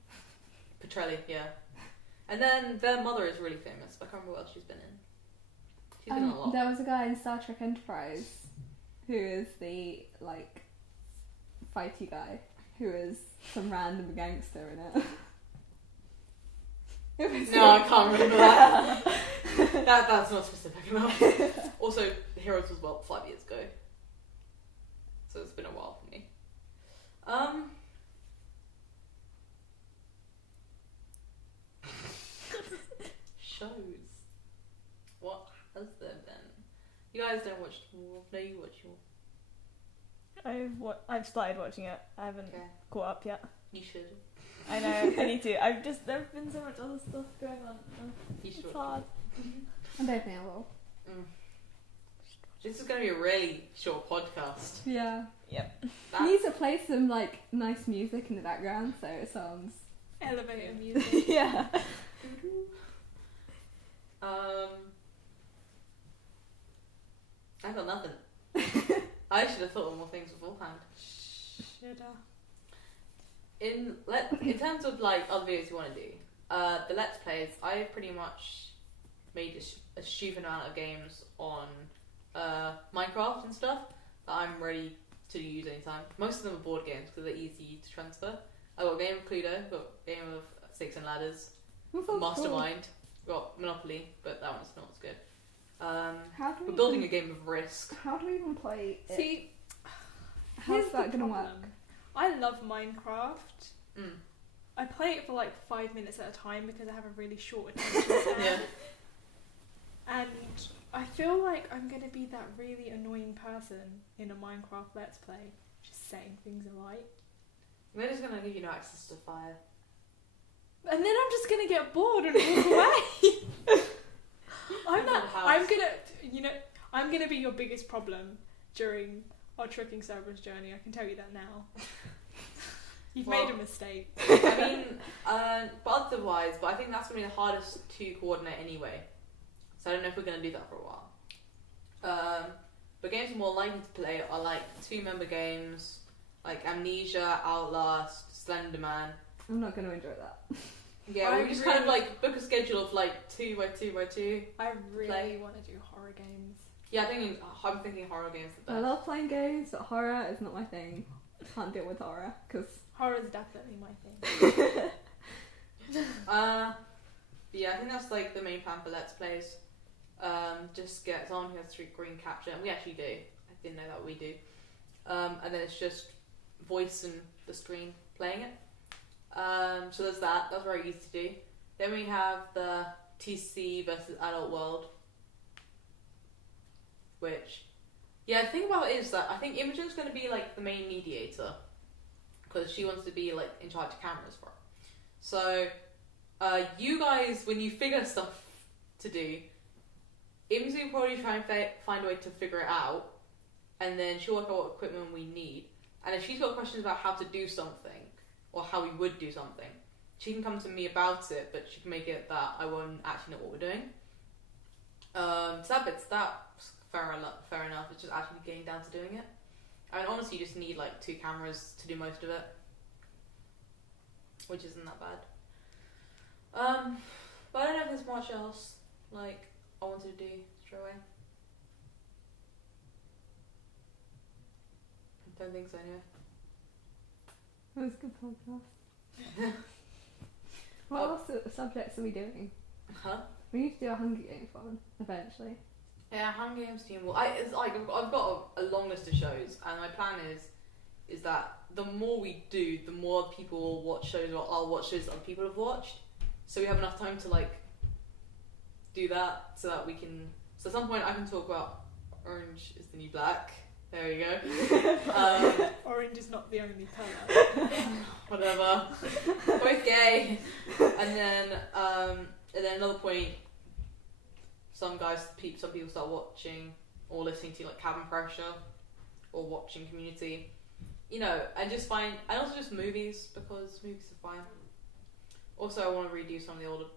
Petrelli, yeah. And then their mother is really famous. I can't remember what else she's been in. She's been in a lot. There was a guy in Star Trek Enterprise who is the, like, fighty guy who is some random gangster in it. No, I can't remember that. That's not specific enough. Also, Heroes was 5 years ago. So it's been a while for me. Shows. What has there been? You guys don't watch more. No, you watch more. I've started watching it. I haven't caught up yet. You should. I know. I need to. There's been so much other stuff going on. You should. It's hard. I don't think I will. This is going to be a really short podcast. Yeah. Yep. You need to play some, like, nice music in the background so it sounds... Elevator music. Yeah. I got nothing. I should have thought of more things beforehand. Shoulda. In terms of like other videos you want to do, the Let's Plays, I've pretty much made a stupid amount of games on Minecraft and stuff that I'm ready to use anytime. Most of them are board games because they're easy to transfer. I've got a game of Cluedo, got a game of Stakes and Ladders, Mastermind, got Monopoly, but that one's not as good. We're building a game of Risk. How do we even play it? See, how's here's that the going to work? problem. I love Minecraft. Mm. I play it for like 5 minutes at a time because I have a really short attention span. Yeah. And I feel like I'm going to be that really annoying person in a Minecraft Let's Play, just saying things are right. We're just gonna give you no access to fire. And then I'm just going to get bored and walk away. I'm gonna be your biggest problem during our TrickingCerberus journey. I can tell you that now. You've made a mistake. I mean, but otherwise, I think that's gonna be the hardest to coordinate anyway. So I don't know if we're gonna do that for a while. But games I'm more likely to play are like 2-member games, like Amnesia, Outlast, Slenderman. I'm not going to enjoy that. Yeah, we just kind of like book a schedule of like 2 by 2 by 2. I really want to do horror games. Yeah, I'm thinking horror games are the I best. love playing games, but horror is not my thing. I can't deal with horror, because... Horror is definitely my thing. But yeah, I think that's like the main plan for Let's Plays. Just get someone who has screen capture, and we actually do. I didn't know that we do. And then it's just voice and the screen playing it. So there's that. That's very easy to do. Then we have the TC versus Adult World, which, yeah, the thing about it is that I think Imogen's going to be like the main mediator because she wants to be like in charge of cameras for it. So you guys, when you figure stuff to do, Imogen will probably try and find a way to figure it out, and then she'll work out what equipment we need. And if she's got questions about how to do something, or how we would do something, she can come to me about it, but she can make it that I won't actually know what we're doing. So that's fair enough. It's just actually getting down to doing it. I mean, honestly, you just need like 2 cameras to do most of it, which isn't that bad. But I don't know if there's much else like I wanted to do straight away. I don't think so anyway. That was a good podcast. What else subjects are we doing? Huh? We need to do a Hunger Games one, eventually. Yeah, Hunger Games team. Well, I've got a long list of shows, and my plan is that the more we do, the more people will watch shows, or I'll watch shows other people have watched. So we have enough time to like do that, so that we can. So at some point, I can talk about Orange is the New Black. There we go. Orange is not the only colour. Whatever. Both gay. And then another point, some people start watching or listening to like Cabin Pressure or watching Community. You know, and also just movies, because movies are fine. Also, I want to redo some of the older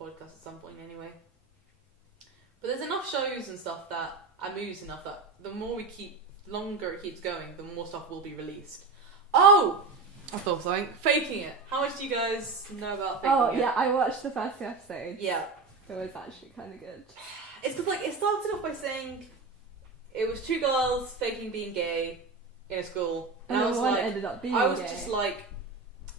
podcasts at some point anyway. But there's enough shows and stuff and movies enough that the longer it keeps going, the more stuff will be released. Oh! I thought something. Faking it. How much do you guys know about faking it? Oh yeah, I watched the first 2 episodes. Yeah. It was actually kind of good. It's because like it started off by saying it was 2 girls faking being gay in a school, and I was one like, ended up being I was gay. just like,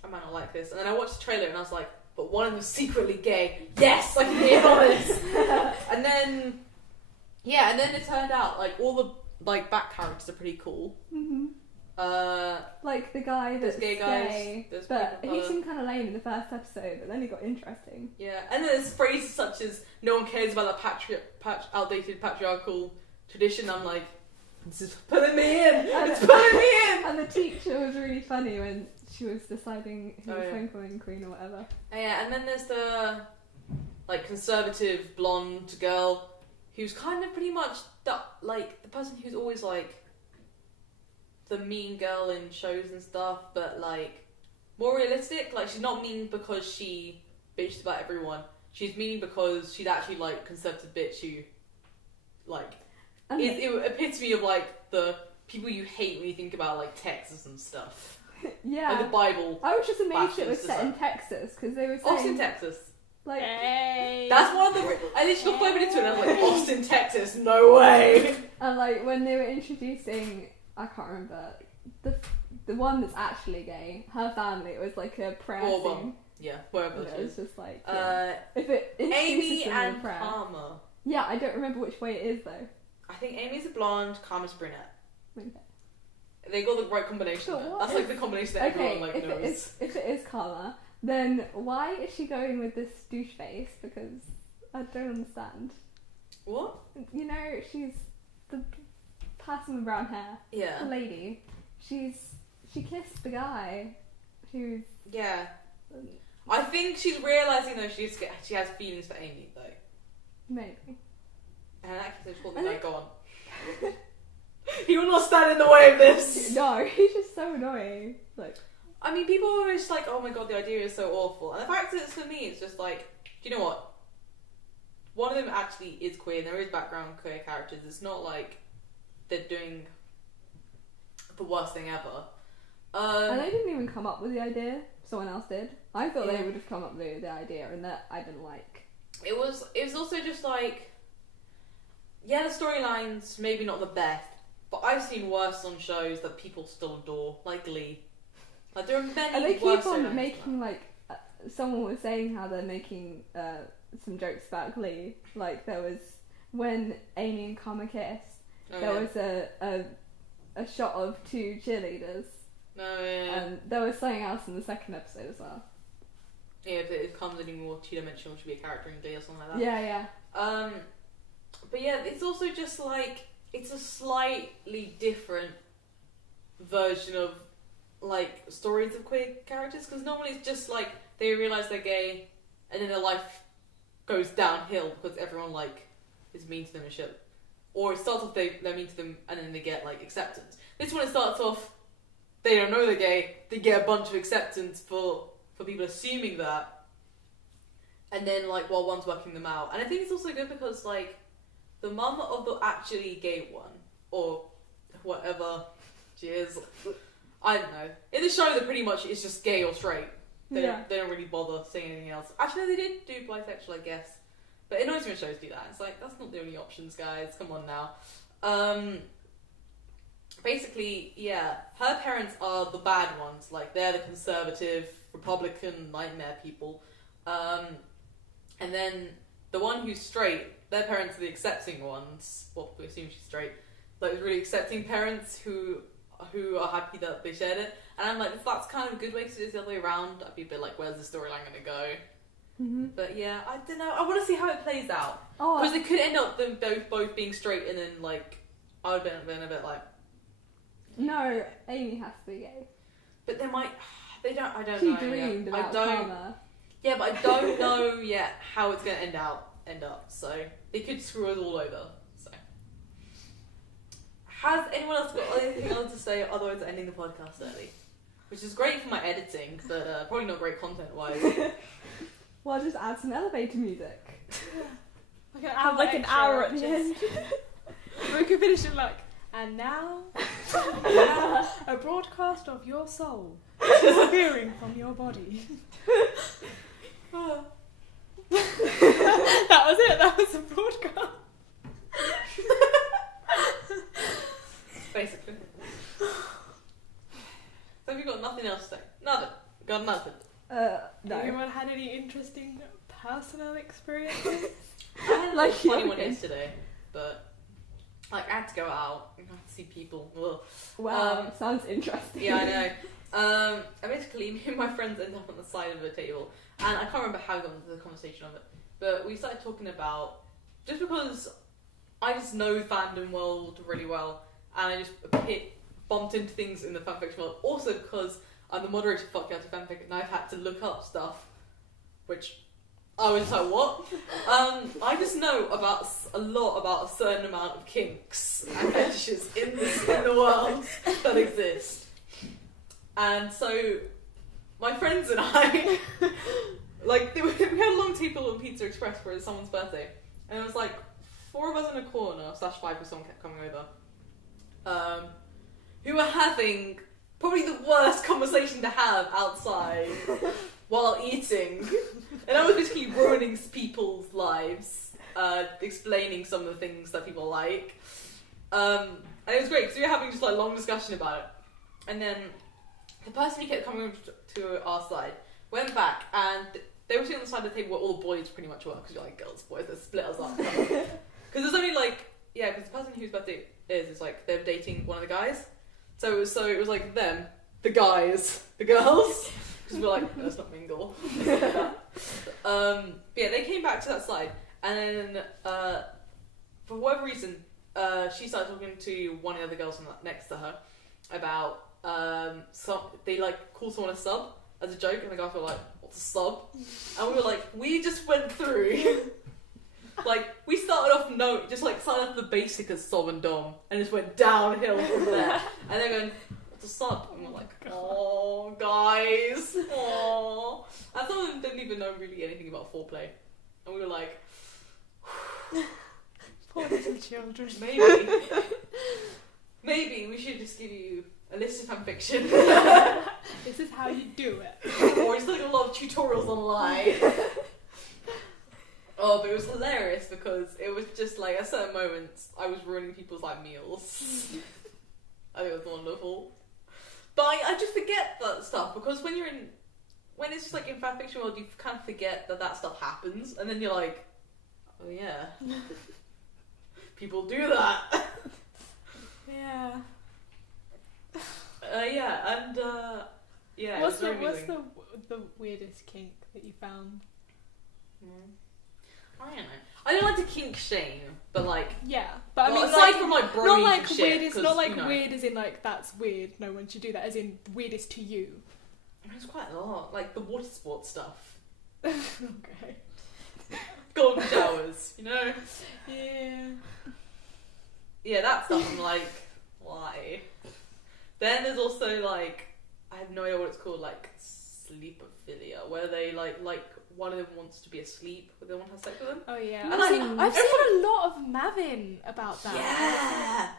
I might not like this, and then I watched the trailer and I was like, but one of them was secretly gay. Yes, I can be honest. And then, yeah, and then it turned out like all the like back characters are pretty cool. Mhm. Like the guy There's that's gay guys, there's but people he of seemed kind of lame in the first episode, but then it got interesting. Yeah, and then there's phrases such as "no one cares about that outdated patriarchal tradition." I'm like, this is putting me in. It's putting me in. And the teacher was really funny when she was deciding who was homecoming queen or whatever. Yeah, and then there's the like conservative blonde girl who's kind of pretty much the person who's always like the mean girl in shows and stuff, but like more realistic. Like she's not mean because she bitches about everyone. She's mean because she's actually like conservative bitch who like is epitome of like the people you hate when you think about like Texas and stuff. Yeah. Like the Bible. I was just amazed it was fashions, set in Texas because they were saying Austin, Texas. like Hey. That's one of the. I literally got 5 minutes into it and I was like, Austin, Texas, no way. and like when they were introducing, I can't remember the one that's actually gay. Her family, it was like a prayer scene. Yeah, wherever And it it was is. just like if it introduces Amy them in and prayer. Karma. Yeah, I don't remember which way it is though. I think Amy's a blonde, Karma's a brunette. Okay. They got the right combination. So there. what That's like the combination that Okay, everyone like if knows. it is Karma, then why is she going with this douche face? Because I don't understand. What? You know, she's the person with brown hair. The Yeah. lady. She kissed the guy who's Yeah. I think she's realising though she has feelings for Amy though. maybe. And that case, just And like, go on. He will not stand in the way of this. No, he's just so annoying. Like, I mean, people are always like, oh my god, the idea is so awful. And the fact is, for me, it's just like, do you know what? One of them actually is queer, and there is background queer characters. It's not like they're doing the worst thing ever. and they didn't even come up with the idea. Someone else did. I thought Yeah. they would have come up with the idea, and that I didn't like. It was also just like, yeah, the storylines maybe not the best, but I've seen worse on shows that people still adore, like Glee. Like there are many And they worse keep on storylines making like someone was saying how they're making some jokes about Glee. Like there was when Amy and Karma kissed, Oh, there yeah. was a shot of 2 cheerleaders, No, yeah. and there was something else in the second episode as well. Yeah, if it comes any more two-dimensional, should be a character in Glee or something like that. Yeah. But yeah, it's also just like, it's a slightly different version of like stories of queer characters, because normally it's just like they realise they're gay and then their life goes downhill because everyone like is mean to them and shit. Or it starts off they're mean to them and then they get like acceptance. This one, it starts off they don't know they're gay, they get a bunch of acceptance for people assuming that, and then like while one's working them out. And I think it's also good because like the mum of the actually gay one, or whatever she is, I don't know, in the show they're pretty much, it's just gay or straight. They don't really bother saying anything else. Actually, they did do bisexual, I guess. But it annoys me when shows do that. It's like, that's not the only options, guys. Come on now. Basically, yeah, her parents are the bad ones. Like, they're the conservative, Republican nightmare people. And then the one who's straight, their parents are the accepting ones. Well, we assume she's straight. Like, really accepting parents who are happy that they shared it. And I'm like, if that's kind of a good way to do it the other way around, I'd be a bit like, where's the storyline going to go? Mm-hmm. But yeah, I don't know. I want to see how it plays out. Oh, Because it could end up them both being straight, and then like I would have been a bit like, no, Amy has to be gay. but they might. They don't. I don't She know. dreamed yet. about I don't. Karma. Yeah, but I don't know yet how it's going to end up. So it could screw us all over. So has anyone else got anything else to say otherwise than ending the podcast early? Which is great for my editing, but probably not great content-wise. Well, just add some elevator music. Like an Have like an hour at the end. We could finish it like, and now A broadcast of your soul disappearing from your body. That was it. That was the broadcast. Basically. So have you got nothing else to say? Nothing. Got nothing. No. Anyone had any interesting personal experiences? I had Like a funny one yoga. yesterday, but like I had to go out and I had to see people. Ugh. Wow, sounds interesting. Yeah, I know. I basically, me and my friends ended up on the side of a table, and I can't remember how we got into the conversation of it, but we started talking about, just because I just know the fandom world really well, and I just bumped into things in the fanfiction world, also because I'm the moderator for Fuck Yachty Fanfic, and I've had to look up stuff, which I was like, what? I just know about a lot about a certain amount of kinks and fetishes in the world that exist. And so, my friends and I, like, we had a long table on Pizza Express for someone's birthday, and it was like 4 of us in a corner, /5 because someone kept coming over, who were having probably the worst conversation to have outside while eating. And I was basically ruining people's lives, explaining some of the things that people like. And it was great because we were having just like long discussion about it. And then the person who kept coming over to our side went back, and they were sitting on the side of the table where all the boys pretty much were, because you're like, girls, boys, they split us up. Because there's only like, yeah, because the person whose birthday is like, they're dating one of the guys. So it was like them, the guys, the girls. Because we're like, let's not mingle. But yeah, they came back to that side, and then for whatever reason, she started talking to one of the other girls next to her about they like call someone a sub as a joke, and the guys were like, "What's a sub?" And we were like, we just went through. Like, we started off started off the basic as sub and dom, and just went downhill from there. And they're going, "What's a sub?" And we're like, "Oh, guys, oh." And some of them didn't even know really anything about foreplay, and we were like, Poor little children. maybe we should just give you a list of fanfiction, This is how you do it. or just like a lot of tutorials online. Oh, but it was hilarious because it was just like at certain moments I was ruining people's like meals. I think it was wonderful. But I just forget that stuff because when it's just like in fanfiction world, you kind of forget that stuff happens, and then you're like, oh yeah, people do that. Yeah. Yeah, and yeah. What's it was very what's amusing. the weirdest kink that you found? I don't know. I don't like to kink shame, but like, Yeah, but well, I mean, aside like, from like bronies not like and shit, weird. It's 'cause, not like you know, weird as in like that's weird. No one should do that. As in weirdest to you. There's quite a lot, like the water sports stuff, Okay. golden showers, you know. Yeah. Yeah, that stuff. I'm like, why? Then there's also like, I have no idea what it's called, like sleepophilia, where they like one of them wants to be asleep, but the other one has sex with them. Oh yeah. And I've seen a lot of Mavin about that. Yeah.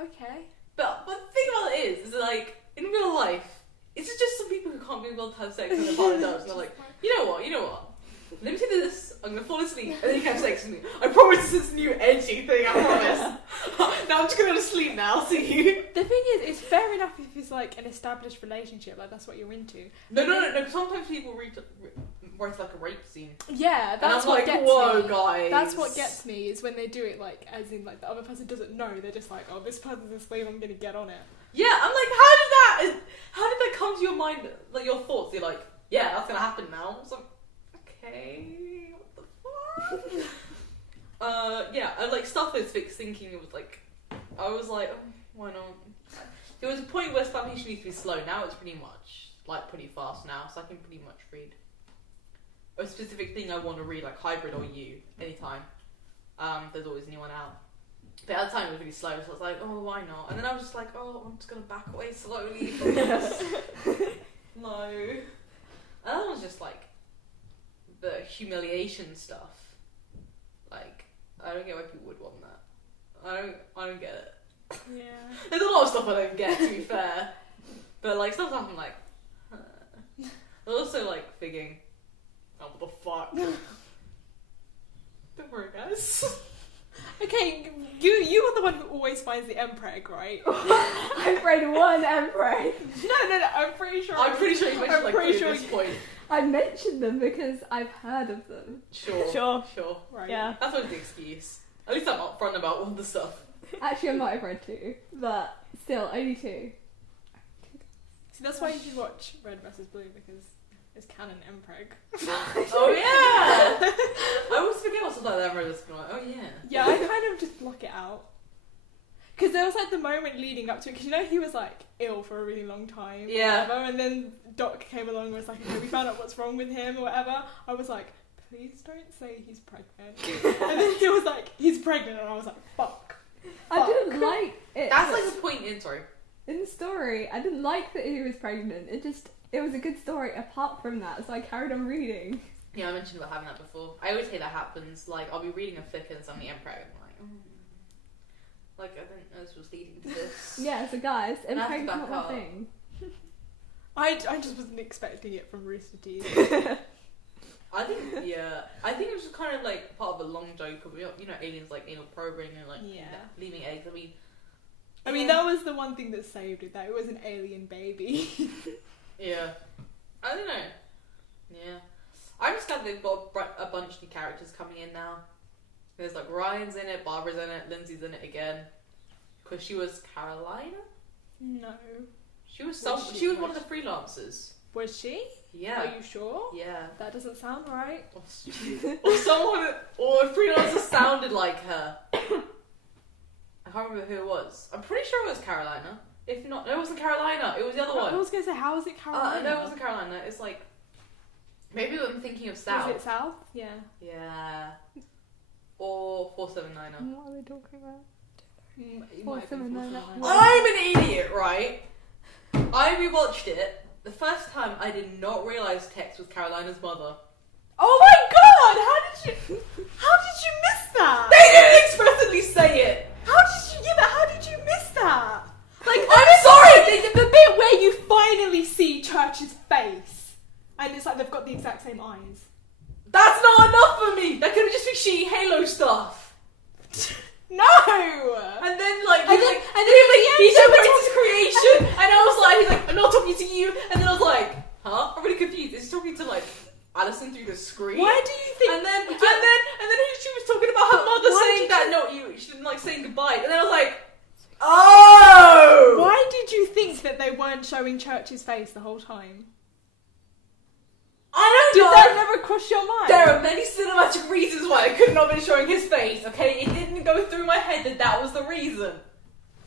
Okay. But the thing about it is like in real life, it's just some people who can't be able to have sex and their partner does, and they're like, you know what? Let me do this. I'm gonna fall asleep, and then you can have sex with me. I promise this new edgy thing. I promise. Now I'm just gonna go to sleep now. See you. The thing is, it's fair enough if it's like an established relationship, like that's what you're into. No. Sometimes people write like a rape scene. Yeah, And that's I'm what like, gets whoa, me. guys. That's what gets me is when they do it like as in like the other person doesn't know. They're just like, oh, this person's a slave. I'm gonna get on it. Yeah, I'm like, how did that come to your mind? Like your thoughts? You're like, yeah, that's gonna happen now. It's like, okay, what the fuck? Yeah, I like stuff is thinking. It was like, I was like, oh, why not? There was a point where stuff used to be slow. Now it's pretty much like pretty fast now, so I can pretty much read a specific thing I want to read, like hybrid or you, anytime. There's always a new one out. But at the time it was really slow, so I was like, oh, why not? And then I was just like, oh, I'm just gonna back away slowly from this. No. And that was just like the humiliation stuff. Like, I don't get why people would want that. I don't get it. Yeah. There's a lot of stuff I don't get, to be fair. But like sometimes I'm like, huh. I'm also like thinking, oh, what the fuck? Don't worry, guys. Okay, you are the one who always finds the Empreg, right? I've read one Emperor. No, I'm pretty sure. I'm pretty sure you mentioned like pretty three sure at this point. I mentioned them because I've heard of them. Sure. Right. Yeah. That's always the excuse. At least I'm upfront about all the stuff. Actually, I might have read 2, but still, only 2. See, that's why you should watch Red vs. Blue, because it's canon Empreg. Oh yeah! I always forget what's like that. I'm just like, oh yeah. Yeah, I kind of just block it out. Because there was like the moment leading up to it, because you know he was like ill for a really long time. Yeah. Whatever, and then Doc came along and was like, okay, we found out what's wrong with him or whatever. I was like, please don't say he's pregnant. And then he was like, he's pregnant, and I was like, fuck. I didn't like it. That's like the point in, sorry. In the story, I didn't like that he was pregnant. It was a good story apart from that, so I carried on reading. Yeah, I mentioned about having that before. I always hate that happens. Like, I'll be reading a fic and suddenly I'm pregnant. I'm like, like, I didn't know this was leading to this. Yeah, so guys, And I have to impregn's back not up. my thing. I just wasn't expecting it from Roosterteeth. I think it was just kind of like part of a long joke of, you know, aliens like anal probing and like Yeah. leaving eggs. I mean, that was the one thing that saved it, that it was an alien baby. Yeah. I don't know. Yeah. I'm just glad they've got a bunch of new characters coming in now. There's like Ryan's in it, Barbara's in it, Lindsay's in it again. Because she was Carolina? No. She was Was she was one of the freelancers. Was she? Yeah. Are you sure? Yeah. That doesn't sound right. Or someone, or a freelancer sounded like her. I can't remember who it was. I'm pretty sure it was Carolina. If not, no, it wasn't Carolina. It was the other one. I was going to say, how is it Carolina? No, it wasn't Carolina. It's like, maybe I'm thinking of South. Is it South? Yeah. Yeah. Or 479er. What are they talking about? It Or might have been 479er. 479. I'm an idiot, right? I rewatched it. The first time I did not realise Tex was Carolina's mother. Oh my god! How did you miss that? They didn't expressly say it! How did you miss that? Like, I'm sorry! The bit where you finally see Church's face, and it's like they've got the exact same eyes. That's not enough for me! That could have just been shitty Halo stuff. No! And then he they were celebrates his creation, and I was like, he's like, I'm not talking to you, and then I was like, huh? I'm really confused. Is he talking to like Alison through the screen? Why do you think? And then she was talking about her mother why saying did that she didn't like saying goodbye, and then I was like, oh! Why did you think that they weren't showing Church's face the whole time? I Did don't know. that never cross your mind? There are many cinematic reasons why I could not have been showing his face. Okay, it didn't go through my head that was the reason.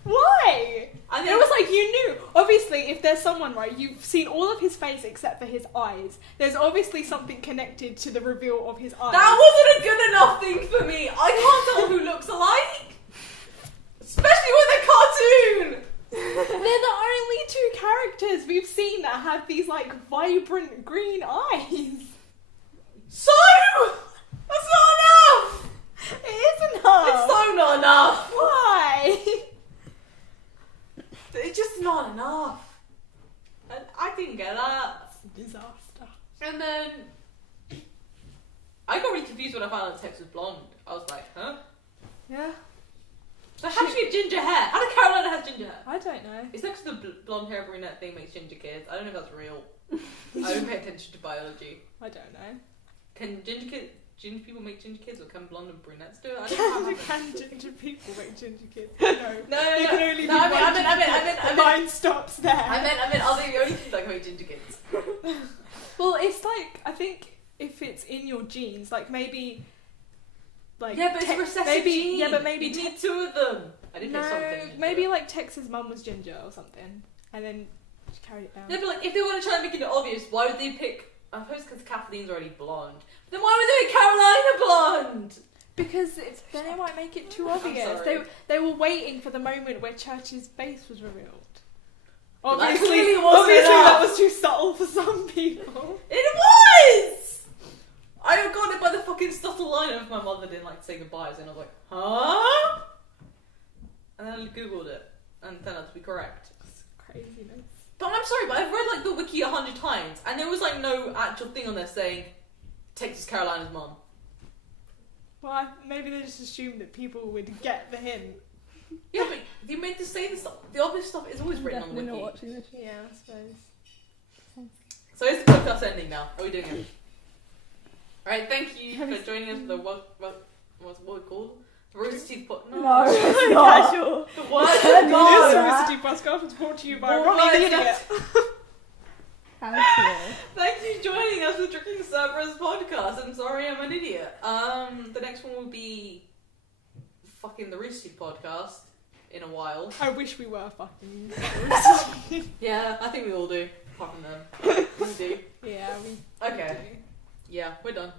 Why? And It was like you knew. Obviously, if there's someone, right, you've seen all of his face except for his eyes. There's obviously something connected to the reveal of his eyes. that wasn't a good enough thing for me. I can't tell who looks alike, especially with a cartoon. They're the only two characters we've seen that have these like vibrant green eyes. So that's not enough. It is enough. It's so not enough. Why? It's just not enough. And I didn't get that. Disaster. And then I got really confused when I found out Tex was blonde. I was like, huh? Yeah. So how did she get ginger hair? How did Carolina have ginger hair? I don't know. Is that because the blonde hair brunette thing makes ginger kids? I don't know if that's real. I don't pay attention to biology. I don't know. Can ginger people make ginger kids, or can blonde and brunettes do it? I don't know. Can ginger people make ginger kids? No. No, They can only be I one meant, ginger kid. The line stops there. I meant, are they the only kids that can make ginger kids? Well, it's like, I think if it's in your genes, like maybe... Like Yeah, but it's a recessive maybe, gene. Yeah, but maybe... You need two of them. I didn't no, know something. maybe like Tex's mum was ginger or something. And then she carried it down. Yeah, but like, if they want to try and make it obvious, why would they pick... I suppose because Kathleen's already blonde. Then why would they make Carolina blonde? Because then it might make it too obvious. sorry. They were waiting for the moment where Church's face was revealed. Well, that Obviously, clearly wasn't obviously enough. that was too subtle for some people. It was! I got it by the fucking subtle line of my mother didn't like to say goodbyes, and I was like, huh? and then I googled it, and it turned out to be correct. It's craziness. But I'm sorry, but I've read like the wiki 100 times, and there was like no actual thing on there saying Texas Carolina's mom. Well, maybe they just assumed that people would get the hint. Yeah, but you meant to say the stuff. The obvious stuff is always written on the Definitely not wiki. watching this. Yeah, I suppose. So is the podcast ending now? Are we doing it? Alright, thank you for joining us for the what's it called? The Roosterteeth podcast. No, it's Yeah, not. sure. The what? This that. Roosterteeth podcast was brought to you by Well, Ronnie the yeah. Idiot. How cool. Thank you for joining us for TrickingCerberus podcast. I'm sorry, I'm an idiot. The next one will be fucking the Roosterteeth podcast in a while. I wish we were fucking. Yeah, I think we all do. Fucking them. We do. Yeah, we. Okay. do. Yeah, we're done.